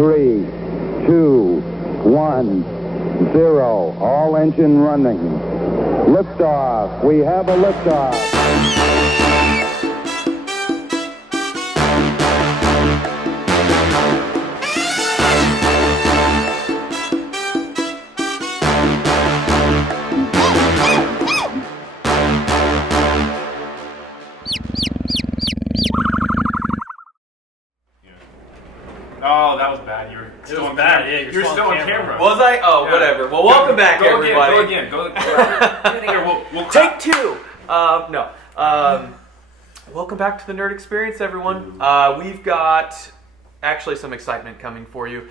3, 2, 1, 0. All engine running. Liftoff. We have a liftoff. Oh, that was bad. You were still on camera. Yeah, you're still on camera. Was I? Oh, yeah. Whatever. Well, welcome back, everybody. Go again. Here, we'll take two. Welcome back to the Nerd Experience, everyone. We've got actually some excitement coming for you.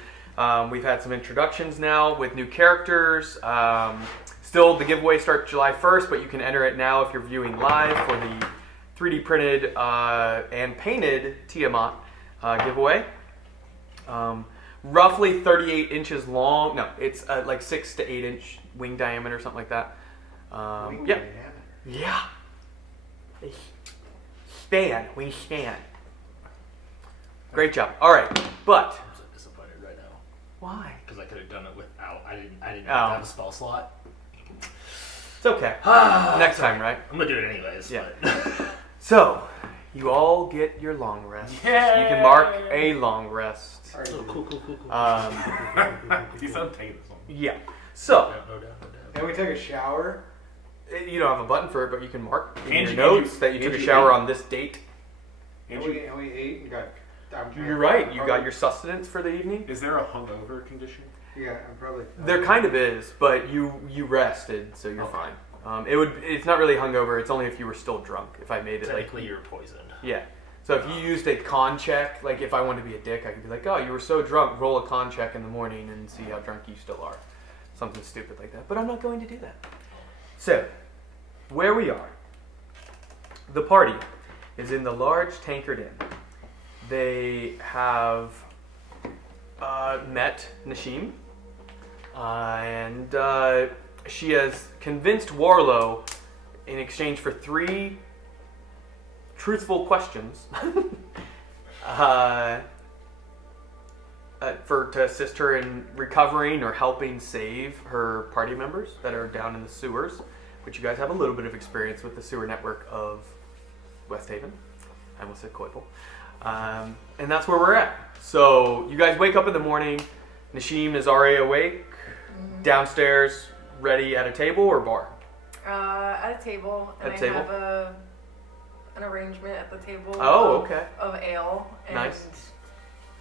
We've had some introductions now with new characters. Still, the giveaway starts July 1st, but you can enter it now if you're viewing live for the 3D printed and painted Tiamat giveaway. Roughly 38 inches long. No, it's like 6 to 8 inch wing diameter, something like that. Yeah. We stand. Great job. All right, but I'm so disappointed right now. Why? Because I could have done it without. I didn't have a spell slot. It's okay. Next time, right? I'm gonna do it anyways. Yeah. But. So, you all get your long rest. Yeah. You can mark a long rest. Oh, cool. He's taking this one. Yeah. So, No doubt. Can we take a shower? you don't have a button for it, but you can mark in Angie, your notes that you took a shower on this date. And we ate and got... You're right. You got your sustenance for the evening. Is there a hungover condition? Yeah, I'm probably... There kind of is, but you rested, so you're fine. It's not really hungover. It's only if you were still drunk. If I made it Technically, you're poisoned. Yeah. So if you used a con check, like if I wanted to be a dick, I could be like, oh, you were so drunk, roll a con check in the morning and see how drunk you still are. Something stupid like that. But I'm not going to do that. So, where we are, the party is in the large tankard inn. They have met Nyshime, and she has convinced Warlow in exchange for 3 truthful questions to assist her in recovering or helping save her party members that are down in the sewers, which you guys have a little bit of experience with the sewer network of Westhaven. I almost said Coiple. And that's where we're at. So you guys wake up in the morning. Nyshime is already awake, downstairs, ready at a table or bar? At a table. And at a table? Have an arrangement at the table. Okay. Of ale and nice.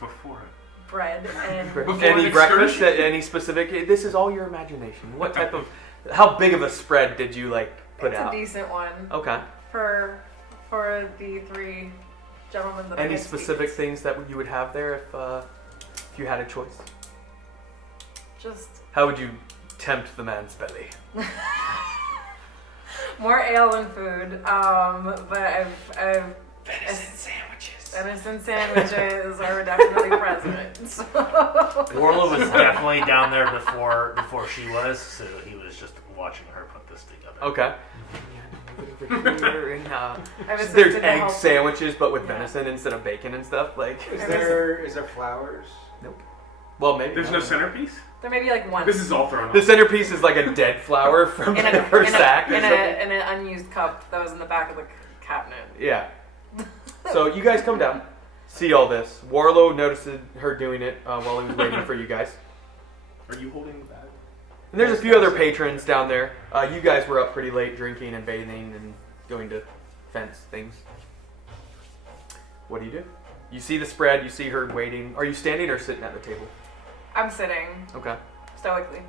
Before bread and any breakfast? Any specific? This is all your imagination. What type of? How big of a spread did you put out? It's a decent one. Okay. For the 3 gentlemen that any specific things that you would have there if you had a choice? Just. How would you tempt the man's belly? More ale than food, but I've venison sandwiches. Venison sandwiches are definitely present. So. Warlow was definitely down there before she was, so he was just watching her put this together. Okay. There's egg sandwiches, but with venison instead of bacon and stuff. Is there flowers? Nope. Well, maybe. There's no centerpiece? There may be one. This is all thrown off. The centerpiece is like a dead flower from her sack. In an unused cup that was in the back of the cabinet. Yeah. So you guys come down, see all this. Warlow noticed her doing it while he was waiting for you guys. Are you holding the bag? And there's a few other patrons down there. You guys were up pretty late drinking and bathing and going to fence things. What do? You see the spread, you see her waiting. Are you standing or sitting at the table? I'm sitting. Okay. Stoically.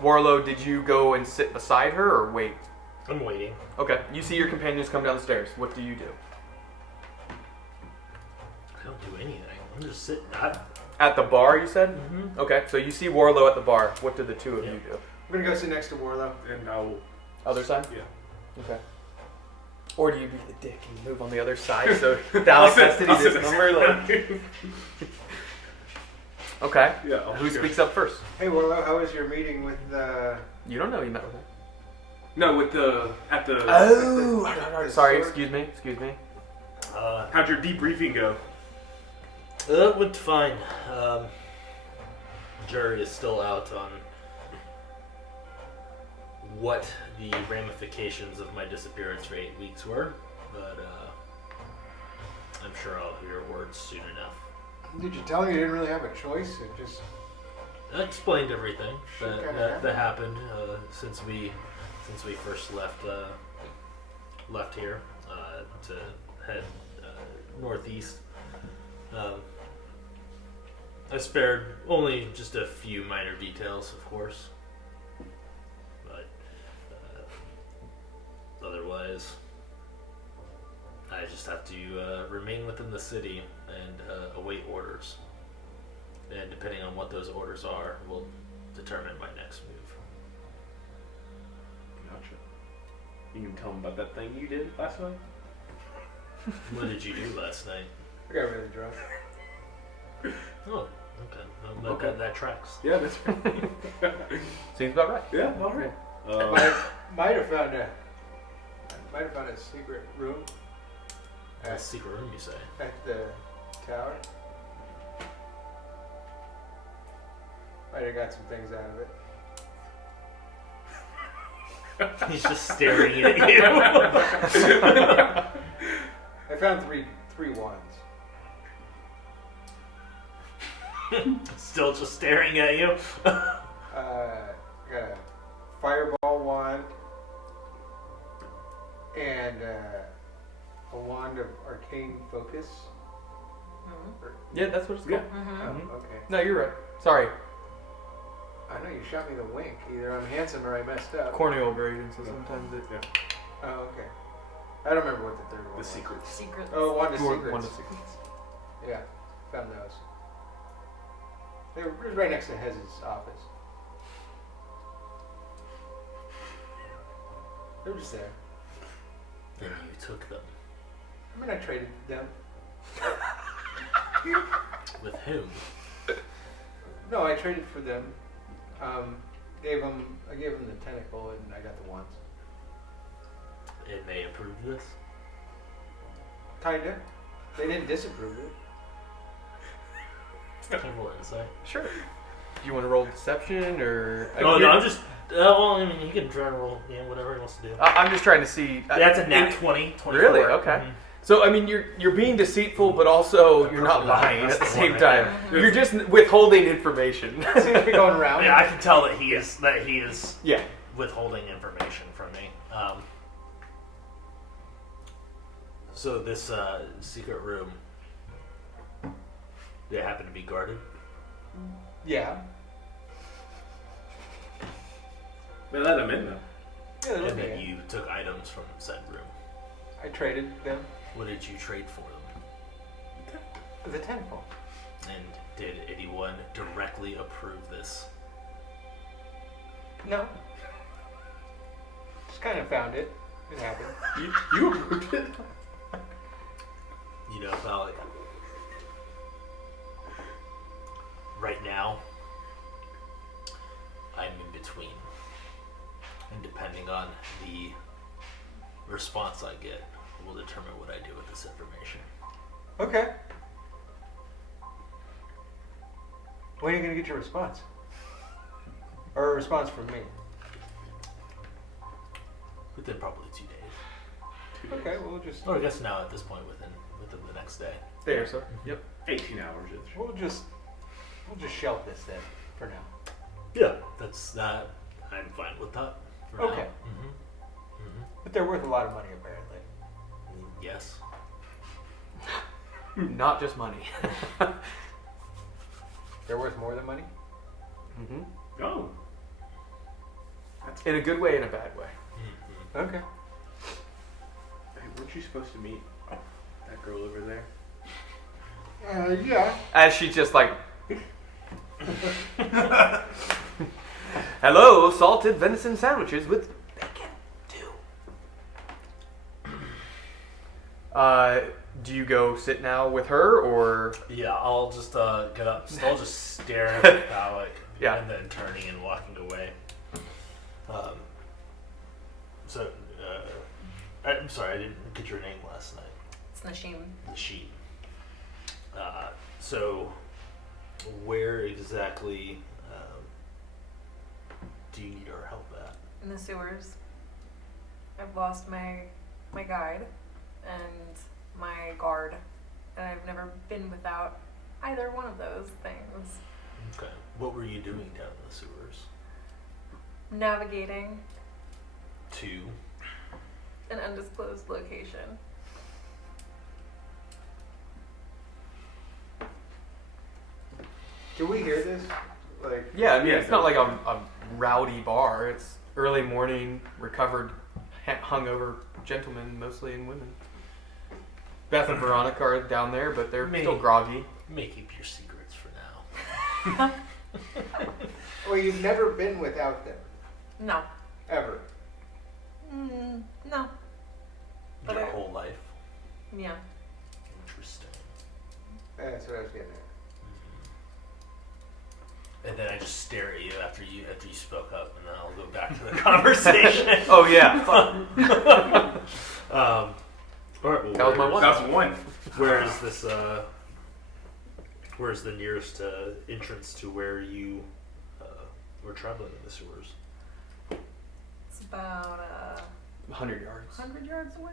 Warlow, did you go and sit beside her or wait? I'm waiting. Okay. You see your companions come down the stairs. What do you do? I don't do anything. I'm just sitting. At the bar, you said? Mm-hmm. Okay. So you see Warlow at the bar. What do the two of you do? I'm going to go sit next to Warlow. And I'll... Other side? Yeah. Okay. Or do you be the dick and move on the other side so Dallas has to do this number? Okay. Yeah. Who speaks up first? Hey Warlow, how was your meeting with You don't know you met with her. No, with the... At the... Oh! Sorry, excuse me. How'd your debriefing go? It went fine. Jury is still out on what the ramifications of my disappearance for 8 weeks were, but I'm sure I'll hear words soon enough. Did you tell him you didn't really have a choice? It just I explained everything Sure, that, kinda that happened since we first left here to head northeast. I spared only just a few minor details, of course, but otherwise, I just have to remain within the city and await orders. And depending on what those orders are, will determine my next move. Gotcha. You can tell them about that thing you did last night? What did you do last night? I got really drunk. Oh, okay. Well, that tracks. Yeah, that's right. Seems about right. Yeah, all right. Might have found a secret room A secret room, you say? at the tower. Might have got some things out of it. He's just staring at you. I found three wands. Still just staring at you. Got a fireball wand and a wand of arcane focus. Yeah, that's what it's called. Oh, okay. No, you're right. Sorry. I know you shot me the wink. Either I'm handsome or I messed up. Corneal abrasion, so sometimes it... Yeah. Oh, okay. I don't remember what the third one The was. secrets. Secrets. Oh, wand of One secrets. of secrets. Yeah, found those. They were right next to Hez's office. They were just there. And you took them. I mean, I traded them. With whom? No, I traded for them. I gave them the tentacle, and I got the wands. And they approved this? Kinda. They didn't disapprove it. Can I roll insight? Sure. Do you want to roll deception, or... Oh, no, I'm just... well, I mean, he can try and roll whatever he wants to do. I'm just trying to see... That's a nat 20. 24. Really? Okay. So, I mean, you're being deceitful, but also you're not lying at the same time. You're just withholding information. Seems to be going around. Yeah, I can tell that he is Yeah. withholding information from me. So this secret room, they happen to be guarded. Yeah. They let him in, though. Yeah, they're And looking then at it. you took items from said room. I traded them. What did you trade for them? The tentacle. And did anyone directly approve this? No. Just kind of found it. It happened. You approved it? You know, Malik, right now, I'm in between. And depending on the response I get, will determine what I do with this information. Okay. When are you going to get your response? Or a response from me? Within probably 2 days. Okay, we'll just Or I guess now at this point within the next day. There, sir. Yep. 18 hours. we'll just shelf this then for now. Yeah, that's that. I'm fine with that. For Okay. Now. But they're worth a lot of money apparently. Yes. Not just money. They're worth more than money? Oh. That's In a good way and a bad way. Okay. Hey, weren't you supposed to meet that girl over there? Yeah. As she just like... Hello, salted venison sandwiches with bacon, too. Do you go sit now with her, or... Yeah, I'll just get up. I'll just stare at Alec Yeah. and then turning and walking away. I'm sorry, I didn't get your name last night. It's Nyshime. The sheep. So, where exactly do you need our help at? In the sewers. I've lost my guide and my guard, and I've never been without either one of those things. Okay. What were you doing down in the sewers? Navigating To? an undisclosed location. Can we hear this? Like, Yeah, I mean, Yeah, it's not like a rowdy bar. It's early morning, recovered, hungover gentlemen, mostly and women. Beth and Veronica are down there, but they're Me. still groggy. You may keep your secrets for now. well, you've never been without them, No. ever. No. But Your I- whole life. Yeah. Interesting. That's what I was getting at. And then I just stare at you after you spoke up, and then I'll go back to the conversation. Oh, yeah. Fuck. All right, well, That was my one. That's one. Where is this? Where's the nearest entrance to where you were traveling in the sewers? It's about 100 yards. 100 yards away.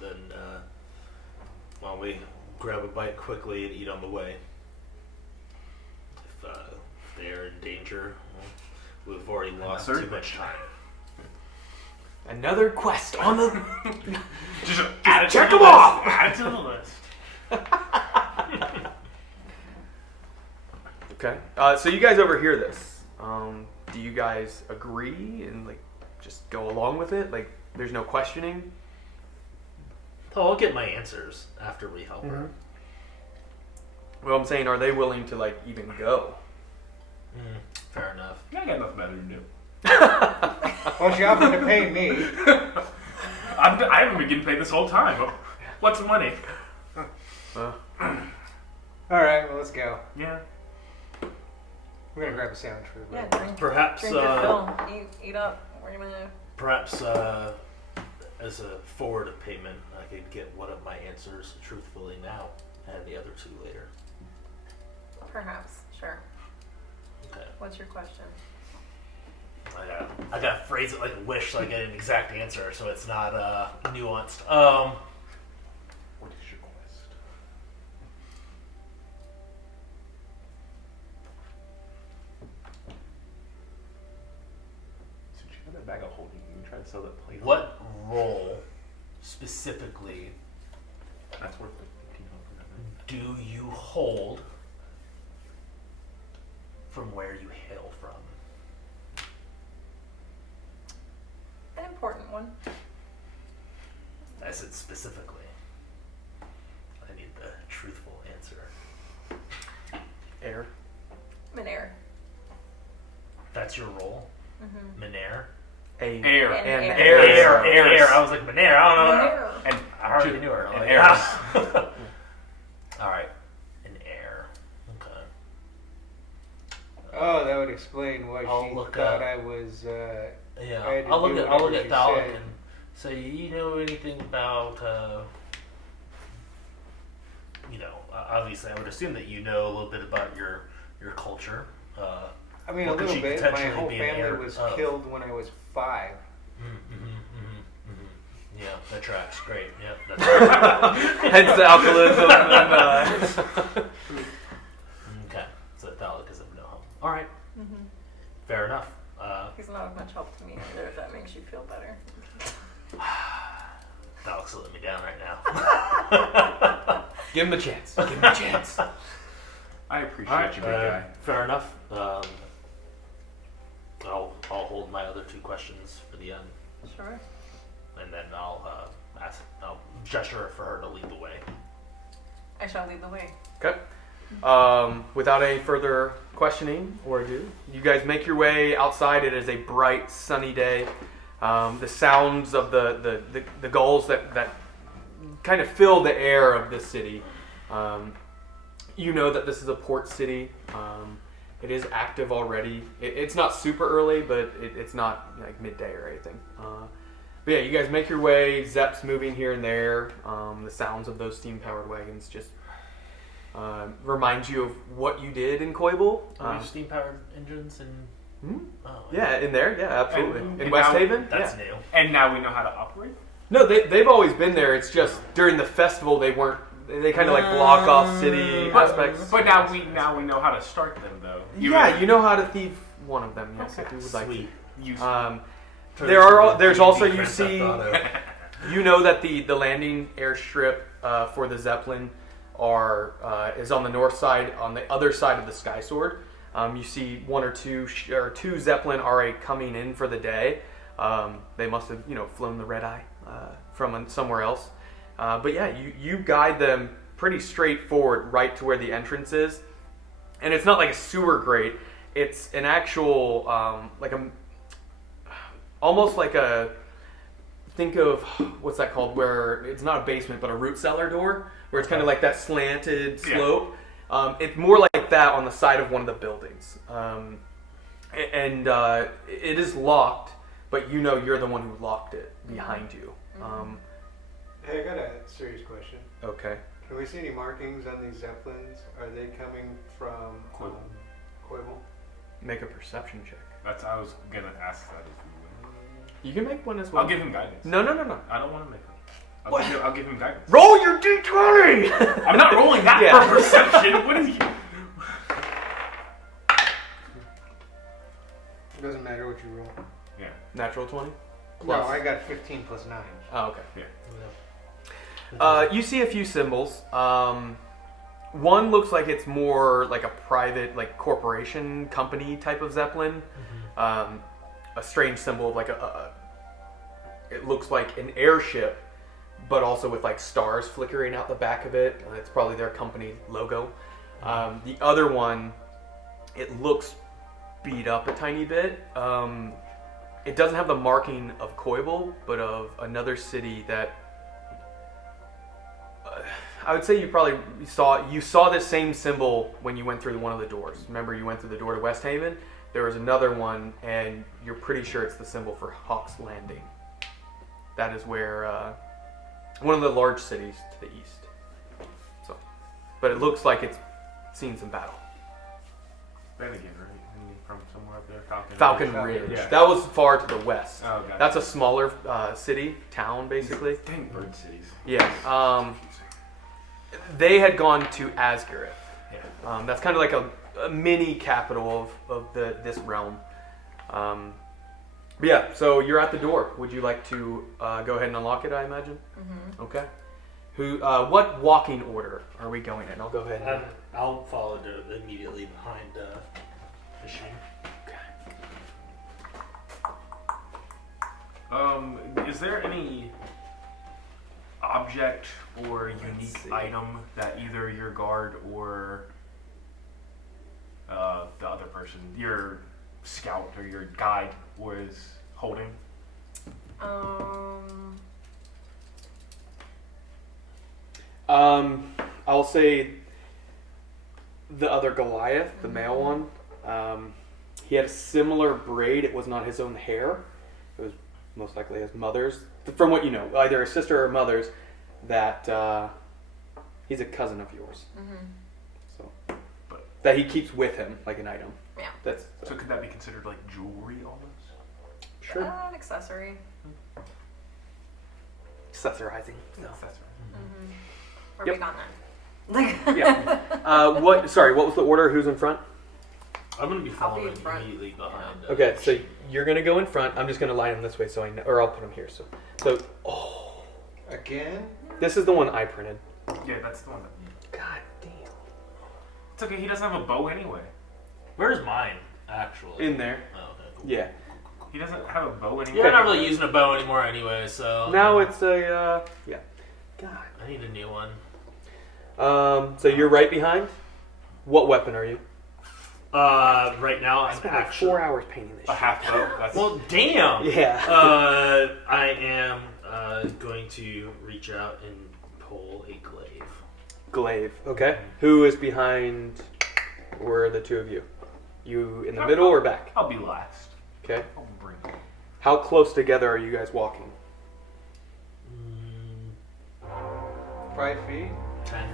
Then, why don't we grab a bite quickly and eat on the way? If they're in danger, well, we've already lost Another? too much time. Another quest on the... Just add it check to the them off! list. Add it to the list. Okay. So you guys overhear this. Do you guys agree and like just go along with it? Like, there's no questioning? Oh, I'll get my answers after we help her. Well, I'm saying, are they willing to like even go? Fair enough. I got nothing better to do. Well, she offered to pay me. I haven't been getting paid this whole time. What's the money? All right, well, let's go. Yeah. We're gonna grab a sandwich for the Yeah, road. drink, Perhaps, drink your fill. Eat up. We're gonna... Perhaps as a forward of payment, I could get one of my answers truthfully now, and the other two later. Perhaps. Sure. Okay. What's your question? I gotta phrase it like a wish, so I get an exact answer, so it's not nuanced. What is your quest? Since you have that bag of holding, you can try to sell that plate. What role specifically That's worth like 1,500. do you hold from where you hail from? An important one. I said specifically. I need the truthful answer. Air. I'm an heir. That's your role? Mm-hmm. Minair? Air. And And air. Air. I was like, Minair, I don't know. Air. And I hardly knew her. An I'm like, air. ah. Alright. An air. Okay. Oh, that would explain why I'll she look thought up. I was. Yeah, I had to I'll do look at whatever she Thalik said. and say, you know anything about, obviously I would assume that you know a little bit about your culture. I mean, What a could little she bit. My potentially whole be an heir family was of? killed when I was 5. Yeah, that tracks. Great. Yep, that's right. Hence the alcoholism and Okay, so Thalik is of no help. All right, Mm-hmm. fair enough. He's not of much help to me either, if that makes you feel better. Thalik's letting me down right now. give him a chance. Give him a chance. I appreciate All right, you, big guy. fair enough. I'll hold my other two questions for the end, Sure. and then I'll gesture for her to lead the way. I shall lead the way. Okay. Without any further questioning or ado, you guys make your way outside. It is a bright, sunny day. The sounds of the gulls that kind of fill the air of this city. You know that this is a port city. It is active already. It's not super early, but it's not like midday or anything. But yeah, you guys make your way. Zepp's moving here and there. The sounds of those steam-powered wagons just Reminds you of what you did in Koibel. Do we have steam-powered engines and... Oh, Yeah, in there, yeah, absolutely. And In now- Westhaven, That's yeah. new. And now we know how to operate? No, they've always been there. It's just during the festival they weren't. They kind of like block off city aspects. But now we know how to start them, though. Yeah, you know how to thieve one of them. Yes, if you would like Sweet. to. You There's also you Grand see. Theft Auto. You know that the landing airstrip for the Zeppelin is on the north side, on the other side of the Sky Sword. You see one or two Zeppelin already coming in for the day. They must have flown the red eye from somewhere else. But yeah, you guide them pretty straightforward right to where the entrance is, and it's not like a sewer grate. It's an actual almost like a. Think of what's that called? Where it's not a basement, but a root cellar door, where it's kind of like that slanted slope. It's more like that on the side of one of the buildings, and it is locked. But you're the one who locked it behind you. Hey, I got a serious question. Okay. Can we see any markings on these Zeppelins? Are they coming from Koibel? Make a perception check. I was gonna ask that if you You can make one as would. well. I'll give him guidance. No. I don't want to make it. I'll give him guidance. Roll your d20. I'm not rolling that Yeah. for perception. What is he? It doesn't matter what you roll. Yeah. Natural 20. No, I got 15 plus 9. Oh, okay. Yeah. You see a few symbols. One looks like it's more like a private, like corporation company type of Zeppelin. A strange symbol of like it looks like an airship, but also with like stars flickering out the back of it. It's probably their company logo. The other one, it looks beat up a tiny bit. It doesn't have the marking of Koibel, but of another city that I would say you probably saw this same symbol when you went through one of the doors. Remember, you went through the door to Westhaven. There was another one, and you're pretty sure it's the symbol for Hawk's Landing. That is where one of the large cities to the east. So, but it looks like it's seen some battle. Then again, right? From somewhere up there, Falcon Ridge. Yeah. That was far to the west. Oh, gotcha. That's a smaller town, basically. Dang bird cities. Yeah. They had gone to Asgareth. Yeah. That's kind of like a mini capital of this realm. But yeah, so you're at the door. Would you like to go ahead and unlock it, I imagine? Mm-hmm. Okay. What walking order are we going in? I'll go ahead and... I'll follow immediately behind Nyshime. Is there any object or unique item that either your guard or the other person, your scout or your guide, was holding? I'll say the other Goliath, the male one. He had a similar braid. It was not his own hair. It was most likely his mother's. From what you know, either his sister or mother's. That he's a cousin of yours. So, that he keeps with him like an item. Yeah. So could that be considered like jewelry almost? Sure. An accessory. Accessorizing. No. Or Yep. big on that. Yeah. What was the order? Who's in front? I'm going to be I'll be following in front. immediately behind. Okay, so you're gonna go in front. I'm just gonna line them this way so I know, or I'll put them here. So, Again? this is the one I printed. Yeah, that's the one that... God damn. It's okay, he doesn't have a bow anyway. Where's mine, actually? In there. Oh, okay, cool. Yeah. He doesn't have a bow anymore. Yeah, I'm not really using a bow anymore anyway, so... Now it's a yeah. God. I need a new one. So you're right behind. What weapon are you? Right now I I'm spent like actually... 4 hours painting this. A half bow? That's... Well, damn! Yeah. I am going to reach out and pull a glaive. Glaive. Okay. Who is behind? Where are the two of you? You in the middle or back? I'll be last. Okay. I'll bring it. How close together are you guys walking? 5 feet? 10.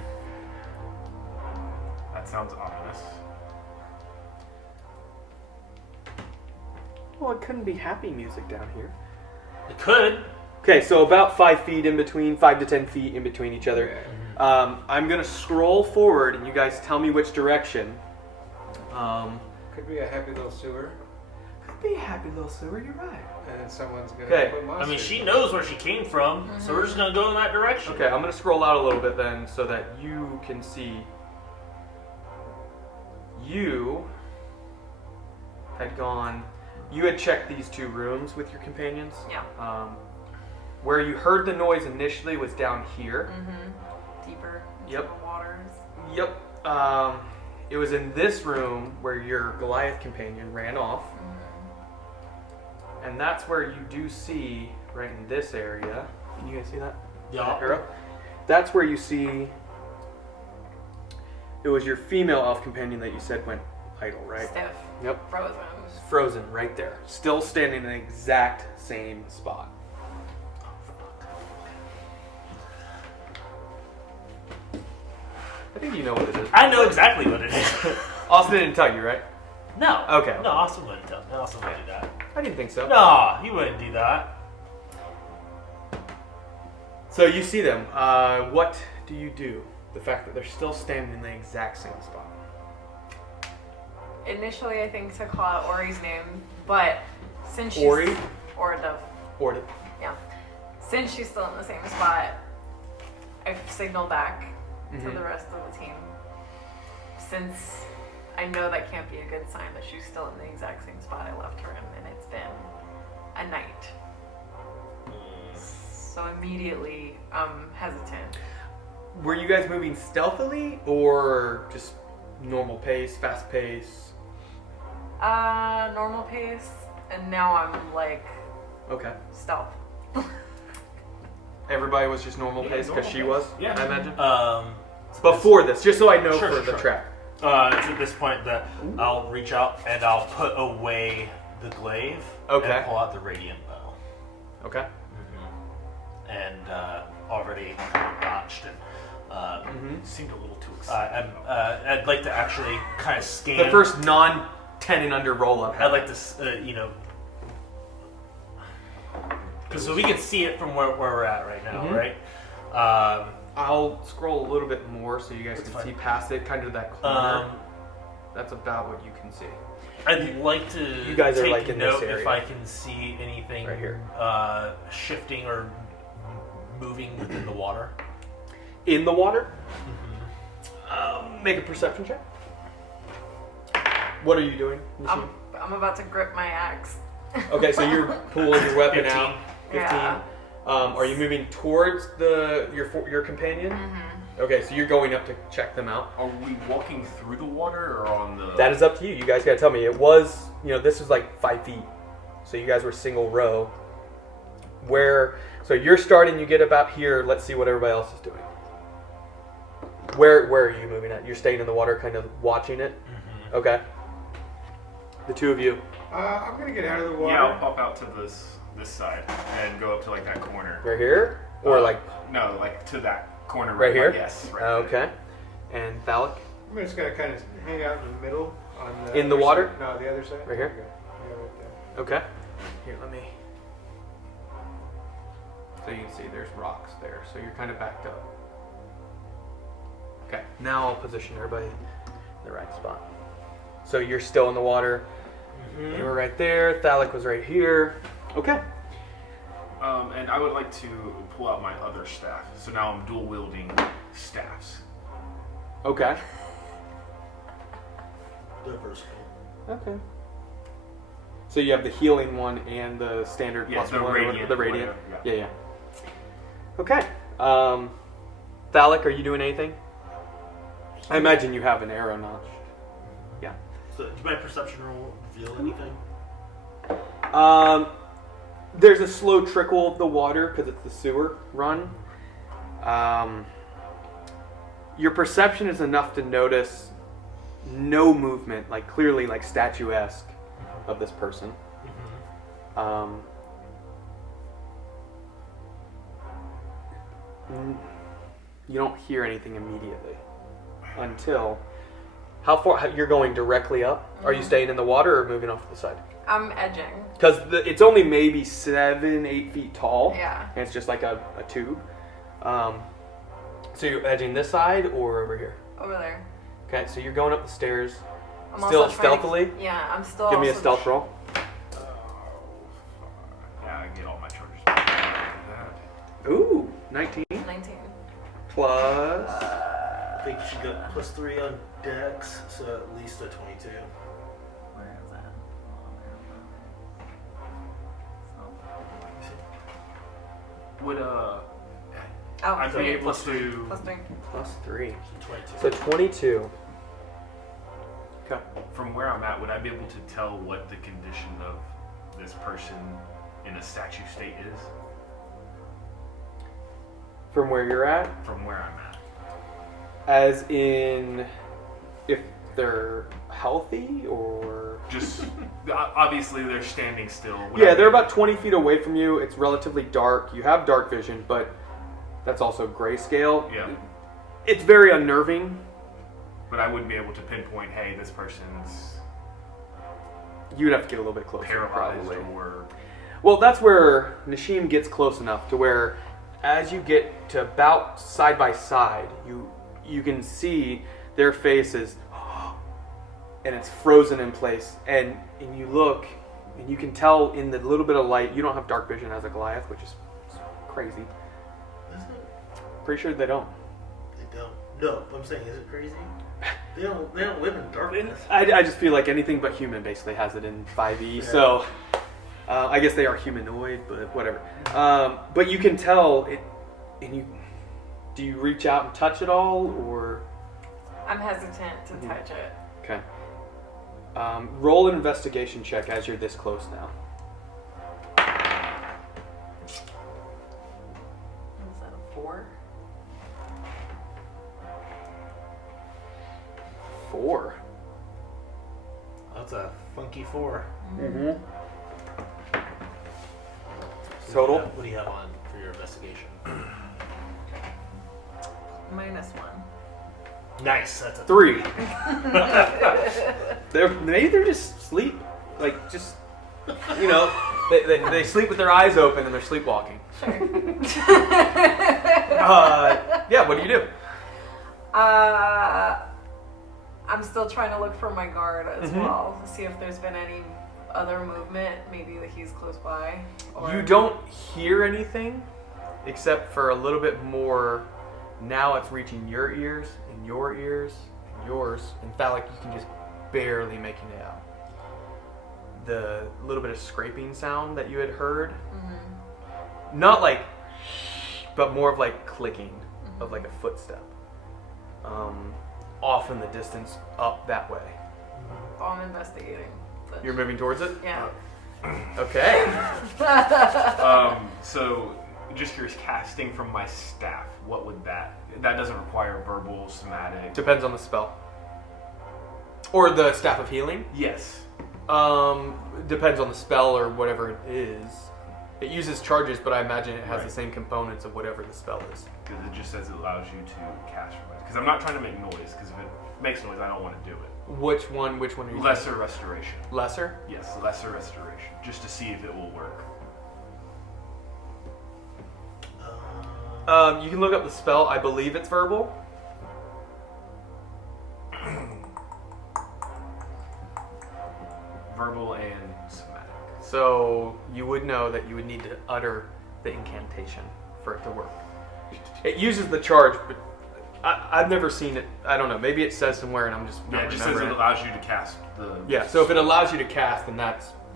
That sounds ominous. Well, it couldn't be happy music down here. It could. Okay, so about 5 feet in between, 5 to 10 feet in between each other. I'm gonna scroll forward, and you guys tell me which direction. Could be a happy little sewer, Could be a happy little sewer. You're right. and someone's gonna Okay. put I monsters. mean, she knows where she came from, so we're just gonna go in that direction. Okay, I'm gonna scroll out a little bit then, so that you can see. You had gone. You had checked these 2 rooms with your companions. Yeah. Where you heard the noise initially was down here. Deeper into Yep. the waters. Yep. It was in this room where your Goliath companion ran off. And that's where you do see, right in this area. Can you guys see that? Yeah. That arrow? That's where you see. It was your female elf companion that you said went idle, right? Stiff. Yep. Frozen. Frozen right there. Still standing in the exact same spot. I think you know what it is. I know exactly what it is. Austin didn't tell you, right? No. Okay. No, Austin wouldn't tell. Austin wouldn't do that. I didn't think so. No, he wouldn't do that. So you see them. What do you do? The fact that they're still standing in the exact same spot. Initially, I think to call out Ori's name, but since she's Ori? or the Or yeah, since she's still in the same spot, I've signaled back to the rest of the team. Since I know that can't be a good sign that she's still in the exact same spot I left her in, and it's been a night. So immediately, I'm hesitant. Were you guys moving stealthily or just normal pace, fast pace? Normal pace, and now I'm like Okay. stealth. Everybody was just normal pace because she was, Yeah. I imagine? Before this, just so I know Sure, for sure, the sure. track. It's at this point that I'll reach out and I'll put away the glaive Okay. and pull out the radiant bow. Okay. And already notched and Seemed a little too excited. I'd like to actually kind of scan. The first non-10 and under roll-up. I'd like to, because so we can see it from where we're at right now, right? I'll scroll a little bit more so you guys That's can fine. see past it, kind of that corner. That's about what you can see. I'd like to You guys are, take like, in this note if area. I can see anything Right here. shifting or moving within the water. In the water? Make a perception check. What are you doing, Nyshime? I'm about to grip my axe. Okay, so you're pulling your weapon 15. out. 15. Yeah. Are you moving towards your companion? Okay, so you're going up to check them out. Are we walking through the water or on the... That is up to you. You guys gotta tell me. It was, this was like 5 feet. So you guys were single row. So you're starting, you get about here. Let's see what everybody else is doing. Where are you moving at? You're staying in the water, kind of watching it? Okay. The two of you. I'm gonna get out of the water. Yeah, I'll pop out to this side and go up to like that corner. Right here? Or No, like to that corner right here? Yes. Right Okay. And Thalic? I'm just gonna kind of hang out in the middle on the In the other water? side. No, the other side. Right here? Okay. Yeah, right there. Okay. Here, let me. So you can see there's rocks there. So you're kind of backed up. Okay. Now I'll position everybody in the right spot. So you're still in the water. You were right there. Thalic was right here. Okay. And I would like to pull out my other staff. So now I'm dual wielding staffs. Okay. Versatile. Okay. So you have the healing one and the standard Yeah, plus the one. or radiant, the radiant. whatever, Yeah, yeah. Okay. Thalic, are you doing anything? I imagine you have an arrow notched. Yeah. So, does my perception roll reveal anything? There's a slow trickle of the water because it's the sewer run. Your perception is enough to notice no movement, like clearly like statuesque, of this person. You don't hear anything immediately until How far? You're going directly up? Are you staying in the water or moving off to the side? I'm edging. Because it's only maybe 7-8 feet tall. Yeah. And it's just like a tube. So you're edging this side or over here? Over there. Okay, so you're going up the stairs. I'm Still also trying to- stealthily? Yeah, I'm still. Give me a also stealth roll. Yeah, I get all my charges back. Ooh, 19 19. plus. I think she got +3 on Dex, so at least a 22. Where is that? Would Oh, I'd be three. able to Plus 3. Plus 3. So 22. So 22. Okay. from where I'm at, would I be able to tell what the condition of this person in a statue state is? From where you're at? From where I'm at. As in, if they're healthy or. Just obviously they're standing still. Yeah, they're about 20 feet away from you. It's relatively dark. You have dark vision, but that's also grayscale. Yeah. It's very unnerving. But I wouldn't be able to pinpoint, hey, this person's You would have to get a little bit closer, paralyzed probably. or. Well, that's where Nyshime gets close enough to where, as you get to about side by side, you can see their faces, and it's frozen in place. And you look, and you can tell in the little bit of light. You don't have dark vision as a Goliath, which is crazy. Isn't it? Pretty sure they don't. They don't. No, I'm saying, is it crazy? They don't live in darkness. I just feel like anything but human basically has it in 5e. Yeah. So I guess they are humanoid, but whatever. But you can tell it, and you. Do you reach out and touch it all, or? I'm hesitant to touch it. Okay. Roll an investigation check as you're this close now. Is that a 4? 4. That's a funky 4. Mm-hmm. So Total? What do you have on for your investigation? -1. Nice. That's a 3. Maybe they're just sleep, like just they sleep with their eyes open and they're sleepwalking. Sure. Yeah. What do you do? I'm still trying to look for my guard as Mhm. well, to see if there's been any other movement, maybe that he's close by. Or You don't hear anything except for a little bit more. Now it's reaching your ears and your ears and yours. In fact, like you can just barely making it out. The little bit of scraping sound that you had heard, not like, but more of like clicking of like a footstep, off in the distance up that way. I'm investigating. You're moving towards it? Yeah. Okay. So, just curious, casting from my staff, what would that doesn't require verbal, somatic? Depends on the spell. Or the Staff of Healing. Yes. Depends on the spell or whatever it is. It uses charges, but I imagine it has Right. the same components of whatever the spell is. Because it just says it allows you to cast from it. Because I'm not trying to make noise, because if it makes noise, I don't want to do it. Which one are you Lesser restoration. doing? Lesser? Yes, lesser restoration. Just to see if it will work. You can look up the spell. I believe it's verbal. Verbal and somatic. So you would know that you would need to utter the incantation for it to work. It uses the charge, but I've never seen it. I don't know. Maybe it says somewhere, and I'm just Yeah, not it just says it remembering allows you to cast the... Yeah. So if it allows you to cast, then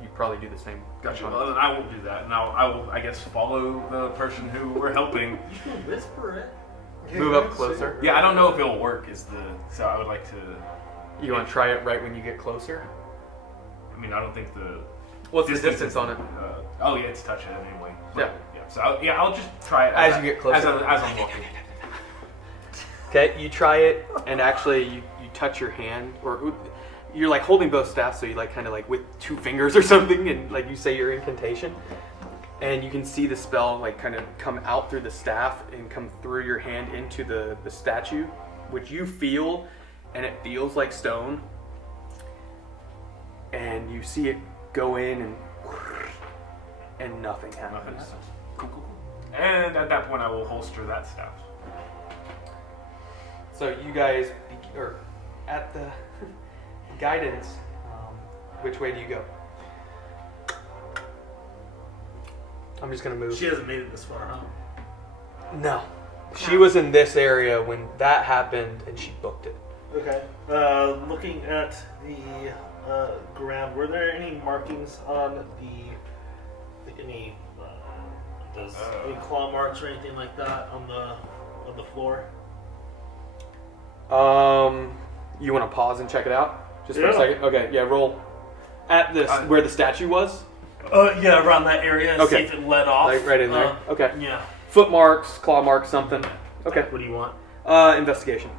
you probably do the same. Gotcha. component. Well, then I won't do that. And I will, I guess, follow the person who we're helping. You can whisper it. Move up closer. Yeah, I don't know if it'll work. So I would like to... You want to try it right when you get closer? I mean, I don't think the... What's the distance on it? Oh, yeah, it's touching it anyway. Yeah. So I'll just try it As you get closer. As I'm walking. Okay, you try it, and actually you touch your hand, or you're like holding both staffs, so you like kind of like with 2 fingers or something, and like you say your incantation, and you can see the spell like kind of come out through the staff and come through your hand into the statue, which you feel and it feels like stone. And you see it go in and nothing happens. Cool. And at that point, I will holster that staff. So you guys, or at the guidance, which way do you go? I'm just gonna move. She hasn't made it this far, huh? No. She was in this area when that happened, and she booked it. Okay. Looking at the ground, were there any markings on any claw marks or anything like that on the floor? You want to pause and check it out, just for a Yeah. second? Okay. Yeah. Roll at this where the statue was. Yeah, around that area. Okay. See if it led off. Like right in there. Okay. Yeah. Foot marks, claw marks, something. Okay. What do you want? Investigation.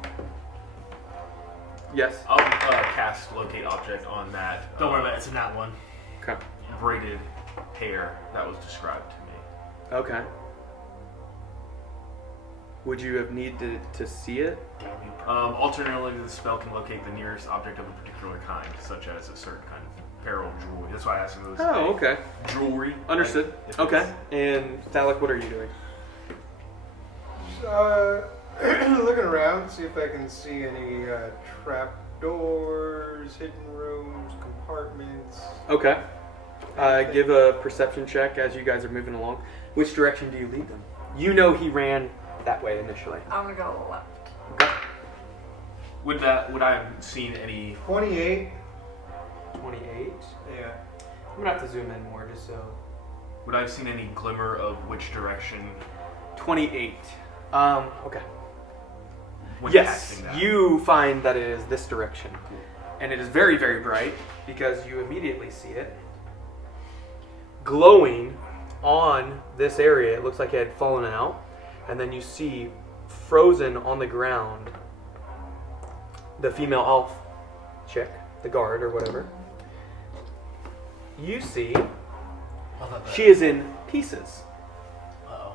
Yes. I'll cast locate object on that. Don't worry about it. It's in that one. Okay. Braided hair that was described to me. Okay. Would you have needed to see it? Alternatively, the spell can locate the nearest object of a particular kind, such as a certain kind of apparel jewelry. That's why I asked him if it was Oh, okay. jewelry. Understood. Like, if Okay. it's- And Thalek, what are you doing? Looking around, see if I can see any trap doors, hidden rooms, compartments. Okay. Give a perception check as you guys are moving along. Which direction do you lead them? You know he ran that way initially. I'm gonna go left. Okay. Would I have seen any? 28. 28. Yeah. I'm gonna have to zoom in more just so. Would I have seen any glimmer of which direction? 28. Okay. When Yes, casting that? you find that it is this direction. And it is very, very bright because you immediately see it glowing on this area. It looks like it had fallen out. And then you see frozen on the ground the female elf chick, the guard or whatever. You see she is in pieces. Uh-oh.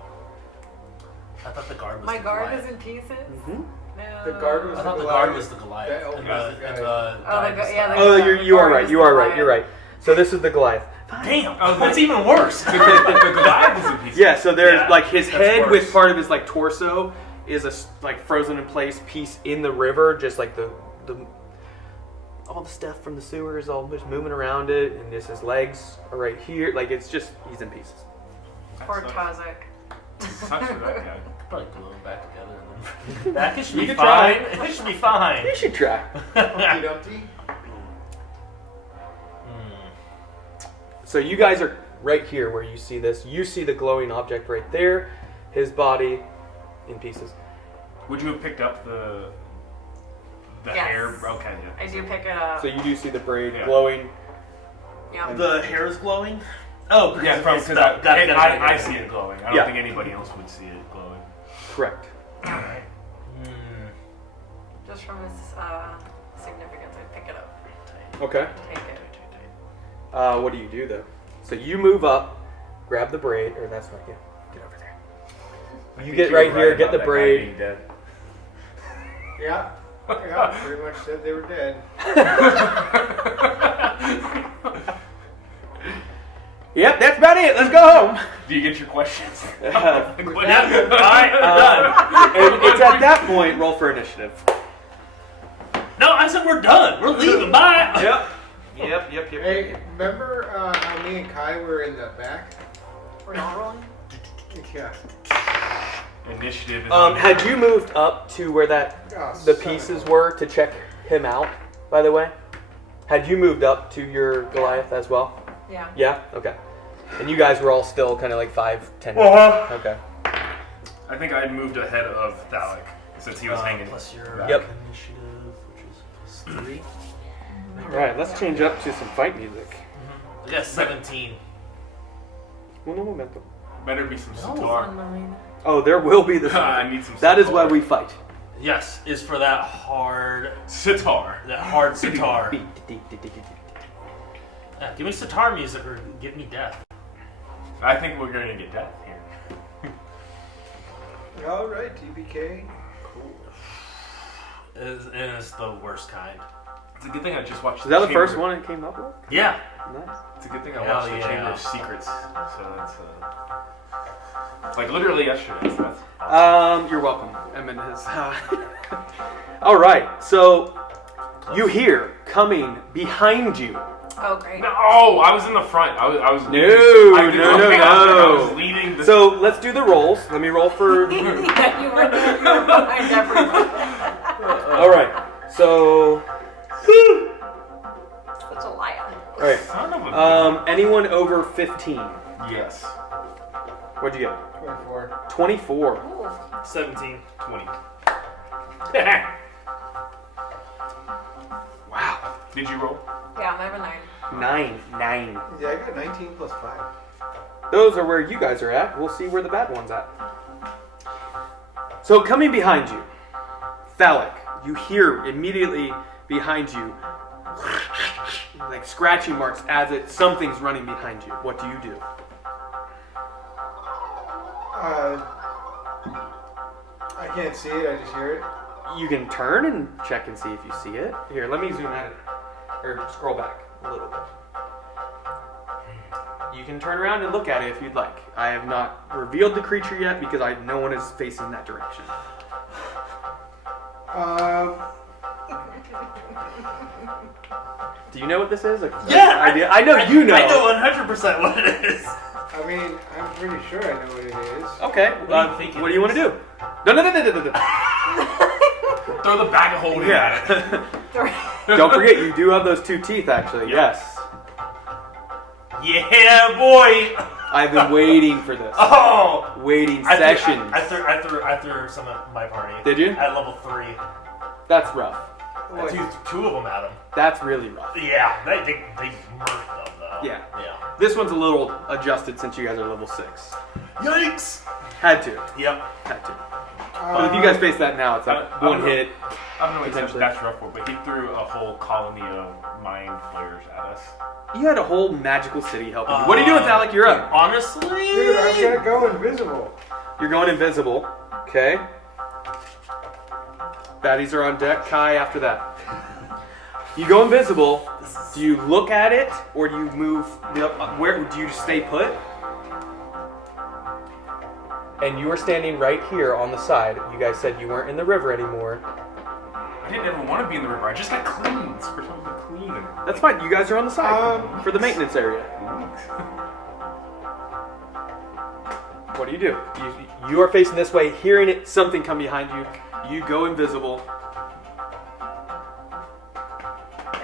I thought the guard was My the guard Goliath. is in pieces? Mm-hmm. No. The guard was I thought the Goliath. guard was the Goliath. That elf And was the and guy. guy was yeah, the- Oh, you are guard right. is You the are right. Goliath. You're right. So this is the Goliath. Damn! Oh, that's even worse. the Goliath is in pieces. Yeah. So there's Yeah, like his that's head worse. with part of his like torso is a like frozen in place piece in the river, just like the all the stuff from the sewer is all just moving around it, and just his legs are right here. Like it's just he's in pieces. Poor Tazek. Sucks for that guy. Probably glue them back together and then back. It should You be could fine. try. It should be fine. You should try. Humpty Dumpty. So you guys are right here where you see this. You see the glowing object right there. His body in pieces. Would you have picked up the Yes. hair? Okay, yeah. I do pick it up. So you do see the braid Yeah. glowing. Yep. The hair is glowing. Oh, Yeah, from because because I see it glowing. I don't Yeah. think anybody else would see it glowing. Correct. Alright. Just from its significance, I pick it up. Okay. Take it. What do you do though? So you move up, grab the braid, or that's not you. Get over there. I You think get were right here, get about the that guy braid. being dead. Yeah. Yeah, pretty much said they were dead. Yep, that's about it. Let's go home. Do you get your questions? Uh, Alright, done. and it's at that point, roll for initiative. No, I said we're done. We're leaving. Bye. Yep. Hey, remember how me and Kai were in the back? We're all rolling? Yeah. Initiative. Is Had you moved up to where that Oh, the son of pieces a- were to check him out, by the way? Had you moved up to your Goliath as well? Yeah. Yeah? Okay. And you guys were all still kind of like 5, 10. Uh-huh. Okay. I think I had moved ahead of Thalek since he was hanging. Plus your Yep. initiative, which is plus 3. Alright, let's change up to some fight music. I got 17. Uno momento. Better be some Fun, sitar. Marina. Oh, there will be the I need some That is sitar. why we fight. Yes, is for that hard Sitar. sitar. Yeah, give me sitar music or give me death. I think we're going to get death here. All right, TBK. It's the worst kind. It's a good thing I just watched. Is that the Chamber- first one it came up with? Yeah. Nice. It's a good thing I Hell watched the yeah. Chamber of Secrets. So that's like literally yesterday. So that's awesome. You're welcome. Emin has. All right. So you hear coming behind you. Oh, great. No, I was in the front. I was. No, leading. I did no, one no, thing after no. I was leading. The, So let's do the rolls. Let me roll for. Yeah, you were behind everyone. All right. So. Such a liar. All right. son of a Anyone over 15? yes. What'd you get? 24. 24. Ooh. 17. 20. Wow. Did you roll? Yeah, I have a 9. 9. Yeah, I got 19 plus 5. Those are where you guys are at. We'll see where the bad one's at. So coming behind you, Phallic, you hear immediately behind you, like scratching marks as it something's running behind you. What do you do? I can't see it, I just hear it. You can turn and check and see if you see it. Here, let me zoom at it, or scroll back a little bit. You can turn around and look at it if you'd like. I have not revealed the creature yet because no one is facing that direction. Do you know what this is? Yeah! Idea? I know you know. I know 100% what it is. I mean, I'm pretty sure I know what it is. Okay. What do you think it what do you want to do? No. Throw the bag of holding at it. Don't forget, you do have those 2 teeth, actually. Yes. Yeah, boy! I've been waiting for this. Oh! Waiting I sessions. threw some at my party. Did you? At level 3. That's rough. I threw 2 of them at him. That's really rough. Yeah, they murked them though. Yeah. Yeah. This one's a little adjusted since you guys are level 6. Yikes! Had to. Yep. Had to. But if you guys face that now, it's like I don't one know. hit. I don't know what Potentially. that's rough for, but he threw a whole colony of mind flayers at us. You had a whole magical city helping you. What are you doing, Alec? You're up. Honestly, Dude, I'm gonna go invisible. You're going invisible. Okay. Baddies are on deck. Kai after that. You go invisible. Do you look at it or do you move? Where do you just stay put? And you are standing right here on the side. You guys said you weren't in the river anymore. I didn't ever want to be in the river. I just got cleaned. It's the first time I've been clean. That's fine. You guys are on the side for the maintenance area. What do? You are facing this way, hearing it, something come behind you. You go invisible.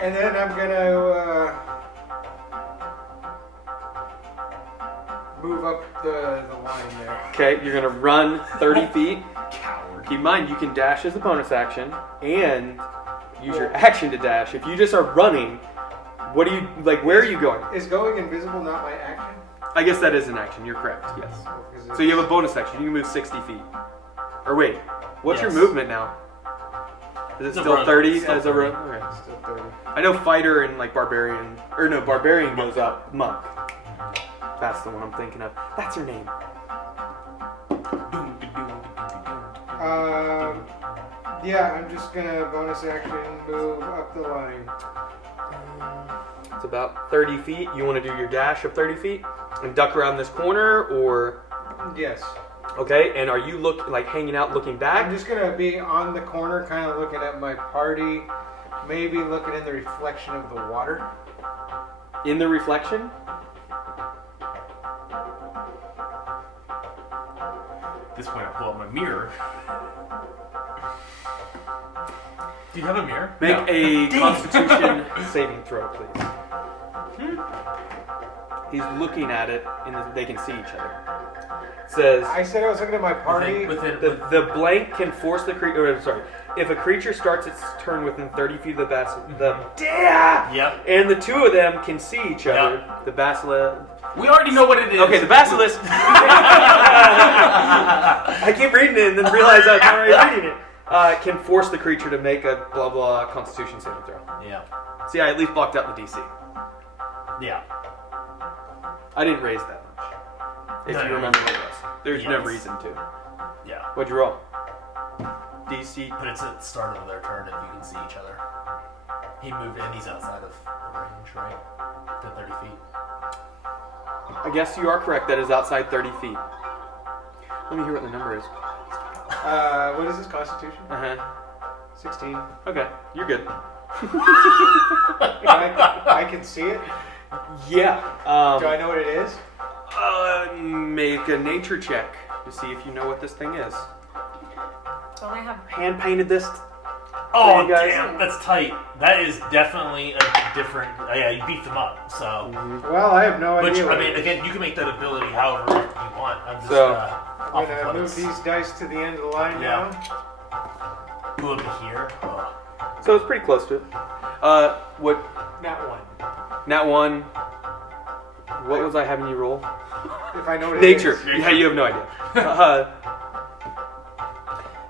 And then I'm gonna move up the line there. Okay, you're gonna run 30 feet. Coward. Keep in mind, you can dash as a bonus action and use your action to dash. If you just are running, what do you like? Where are you going? Is going invisible not my action? I guess that is an action. You're correct. Yes. So you have a bonus action. You can move 60 feet. Or wait, what's your Yes. movement now? Is it It's a still run. 30 Still as a 30. run? Okay. Still 30. I know fighter and like barbarian, or no, barbarian goes up. Monk. That's the one I'm thinking of. That's her name. Yeah, I'm just gonna bonus action move up the line. It's about 30 feet. You want to do your dash of 30 feet and duck around this corner, or Yes. okay? And are you hanging out, looking back? I'm just gonna be on the corner, kind of looking at my party, maybe looking in the reflection of the water. In the reflection? At this point, I pull out my mirror. Do you have a mirror? Make No. a Constitution saving throw, please. He's looking at it, and they can see each other. It says I said I was looking at my party. the blank can force the creature. Sorry, if a creature starts its turn within 30 feet of the Yep. and the two of them can see each other. Yep. The basilisk. We already know what it is. Okay, the basilisk. I keep reading it and then realize I was already reading it. Can force the creature to make a blah blah Constitution saving throw. Yeah. See, I at least blocked out the DC. Yeah. I didn't raise that much. If No, you no, remember no. what it was. There's no Yes. reason to. Yeah. What'd you roll? DC. But it's at the start of their turn if you can see each other. He moved and he's outside of range, right? To 30 feet. I guess you are correct. That is outside 30 feet. Let me hear what the number is. What is this, Constitution? 16. Okay, you're good. I can see it? Yeah. Do I know what it is? Make a nature check to see if you know what this thing is. Don't I have Hand painted this. Oh, Hey, guys. damn, that's tight. That is definitely a different. Yeah, you beefed them up. So, Well, I have no which idea. I mean, again, you can make that ability however you want. I'm just So- I'm gonna move these dice to the end of the line Yeah. now. Move to here. Oh. So it's pretty close to it. What? Not one. Nat 1. What was I having you roll? If I know what it Nature. is. Yeah, you have no idea.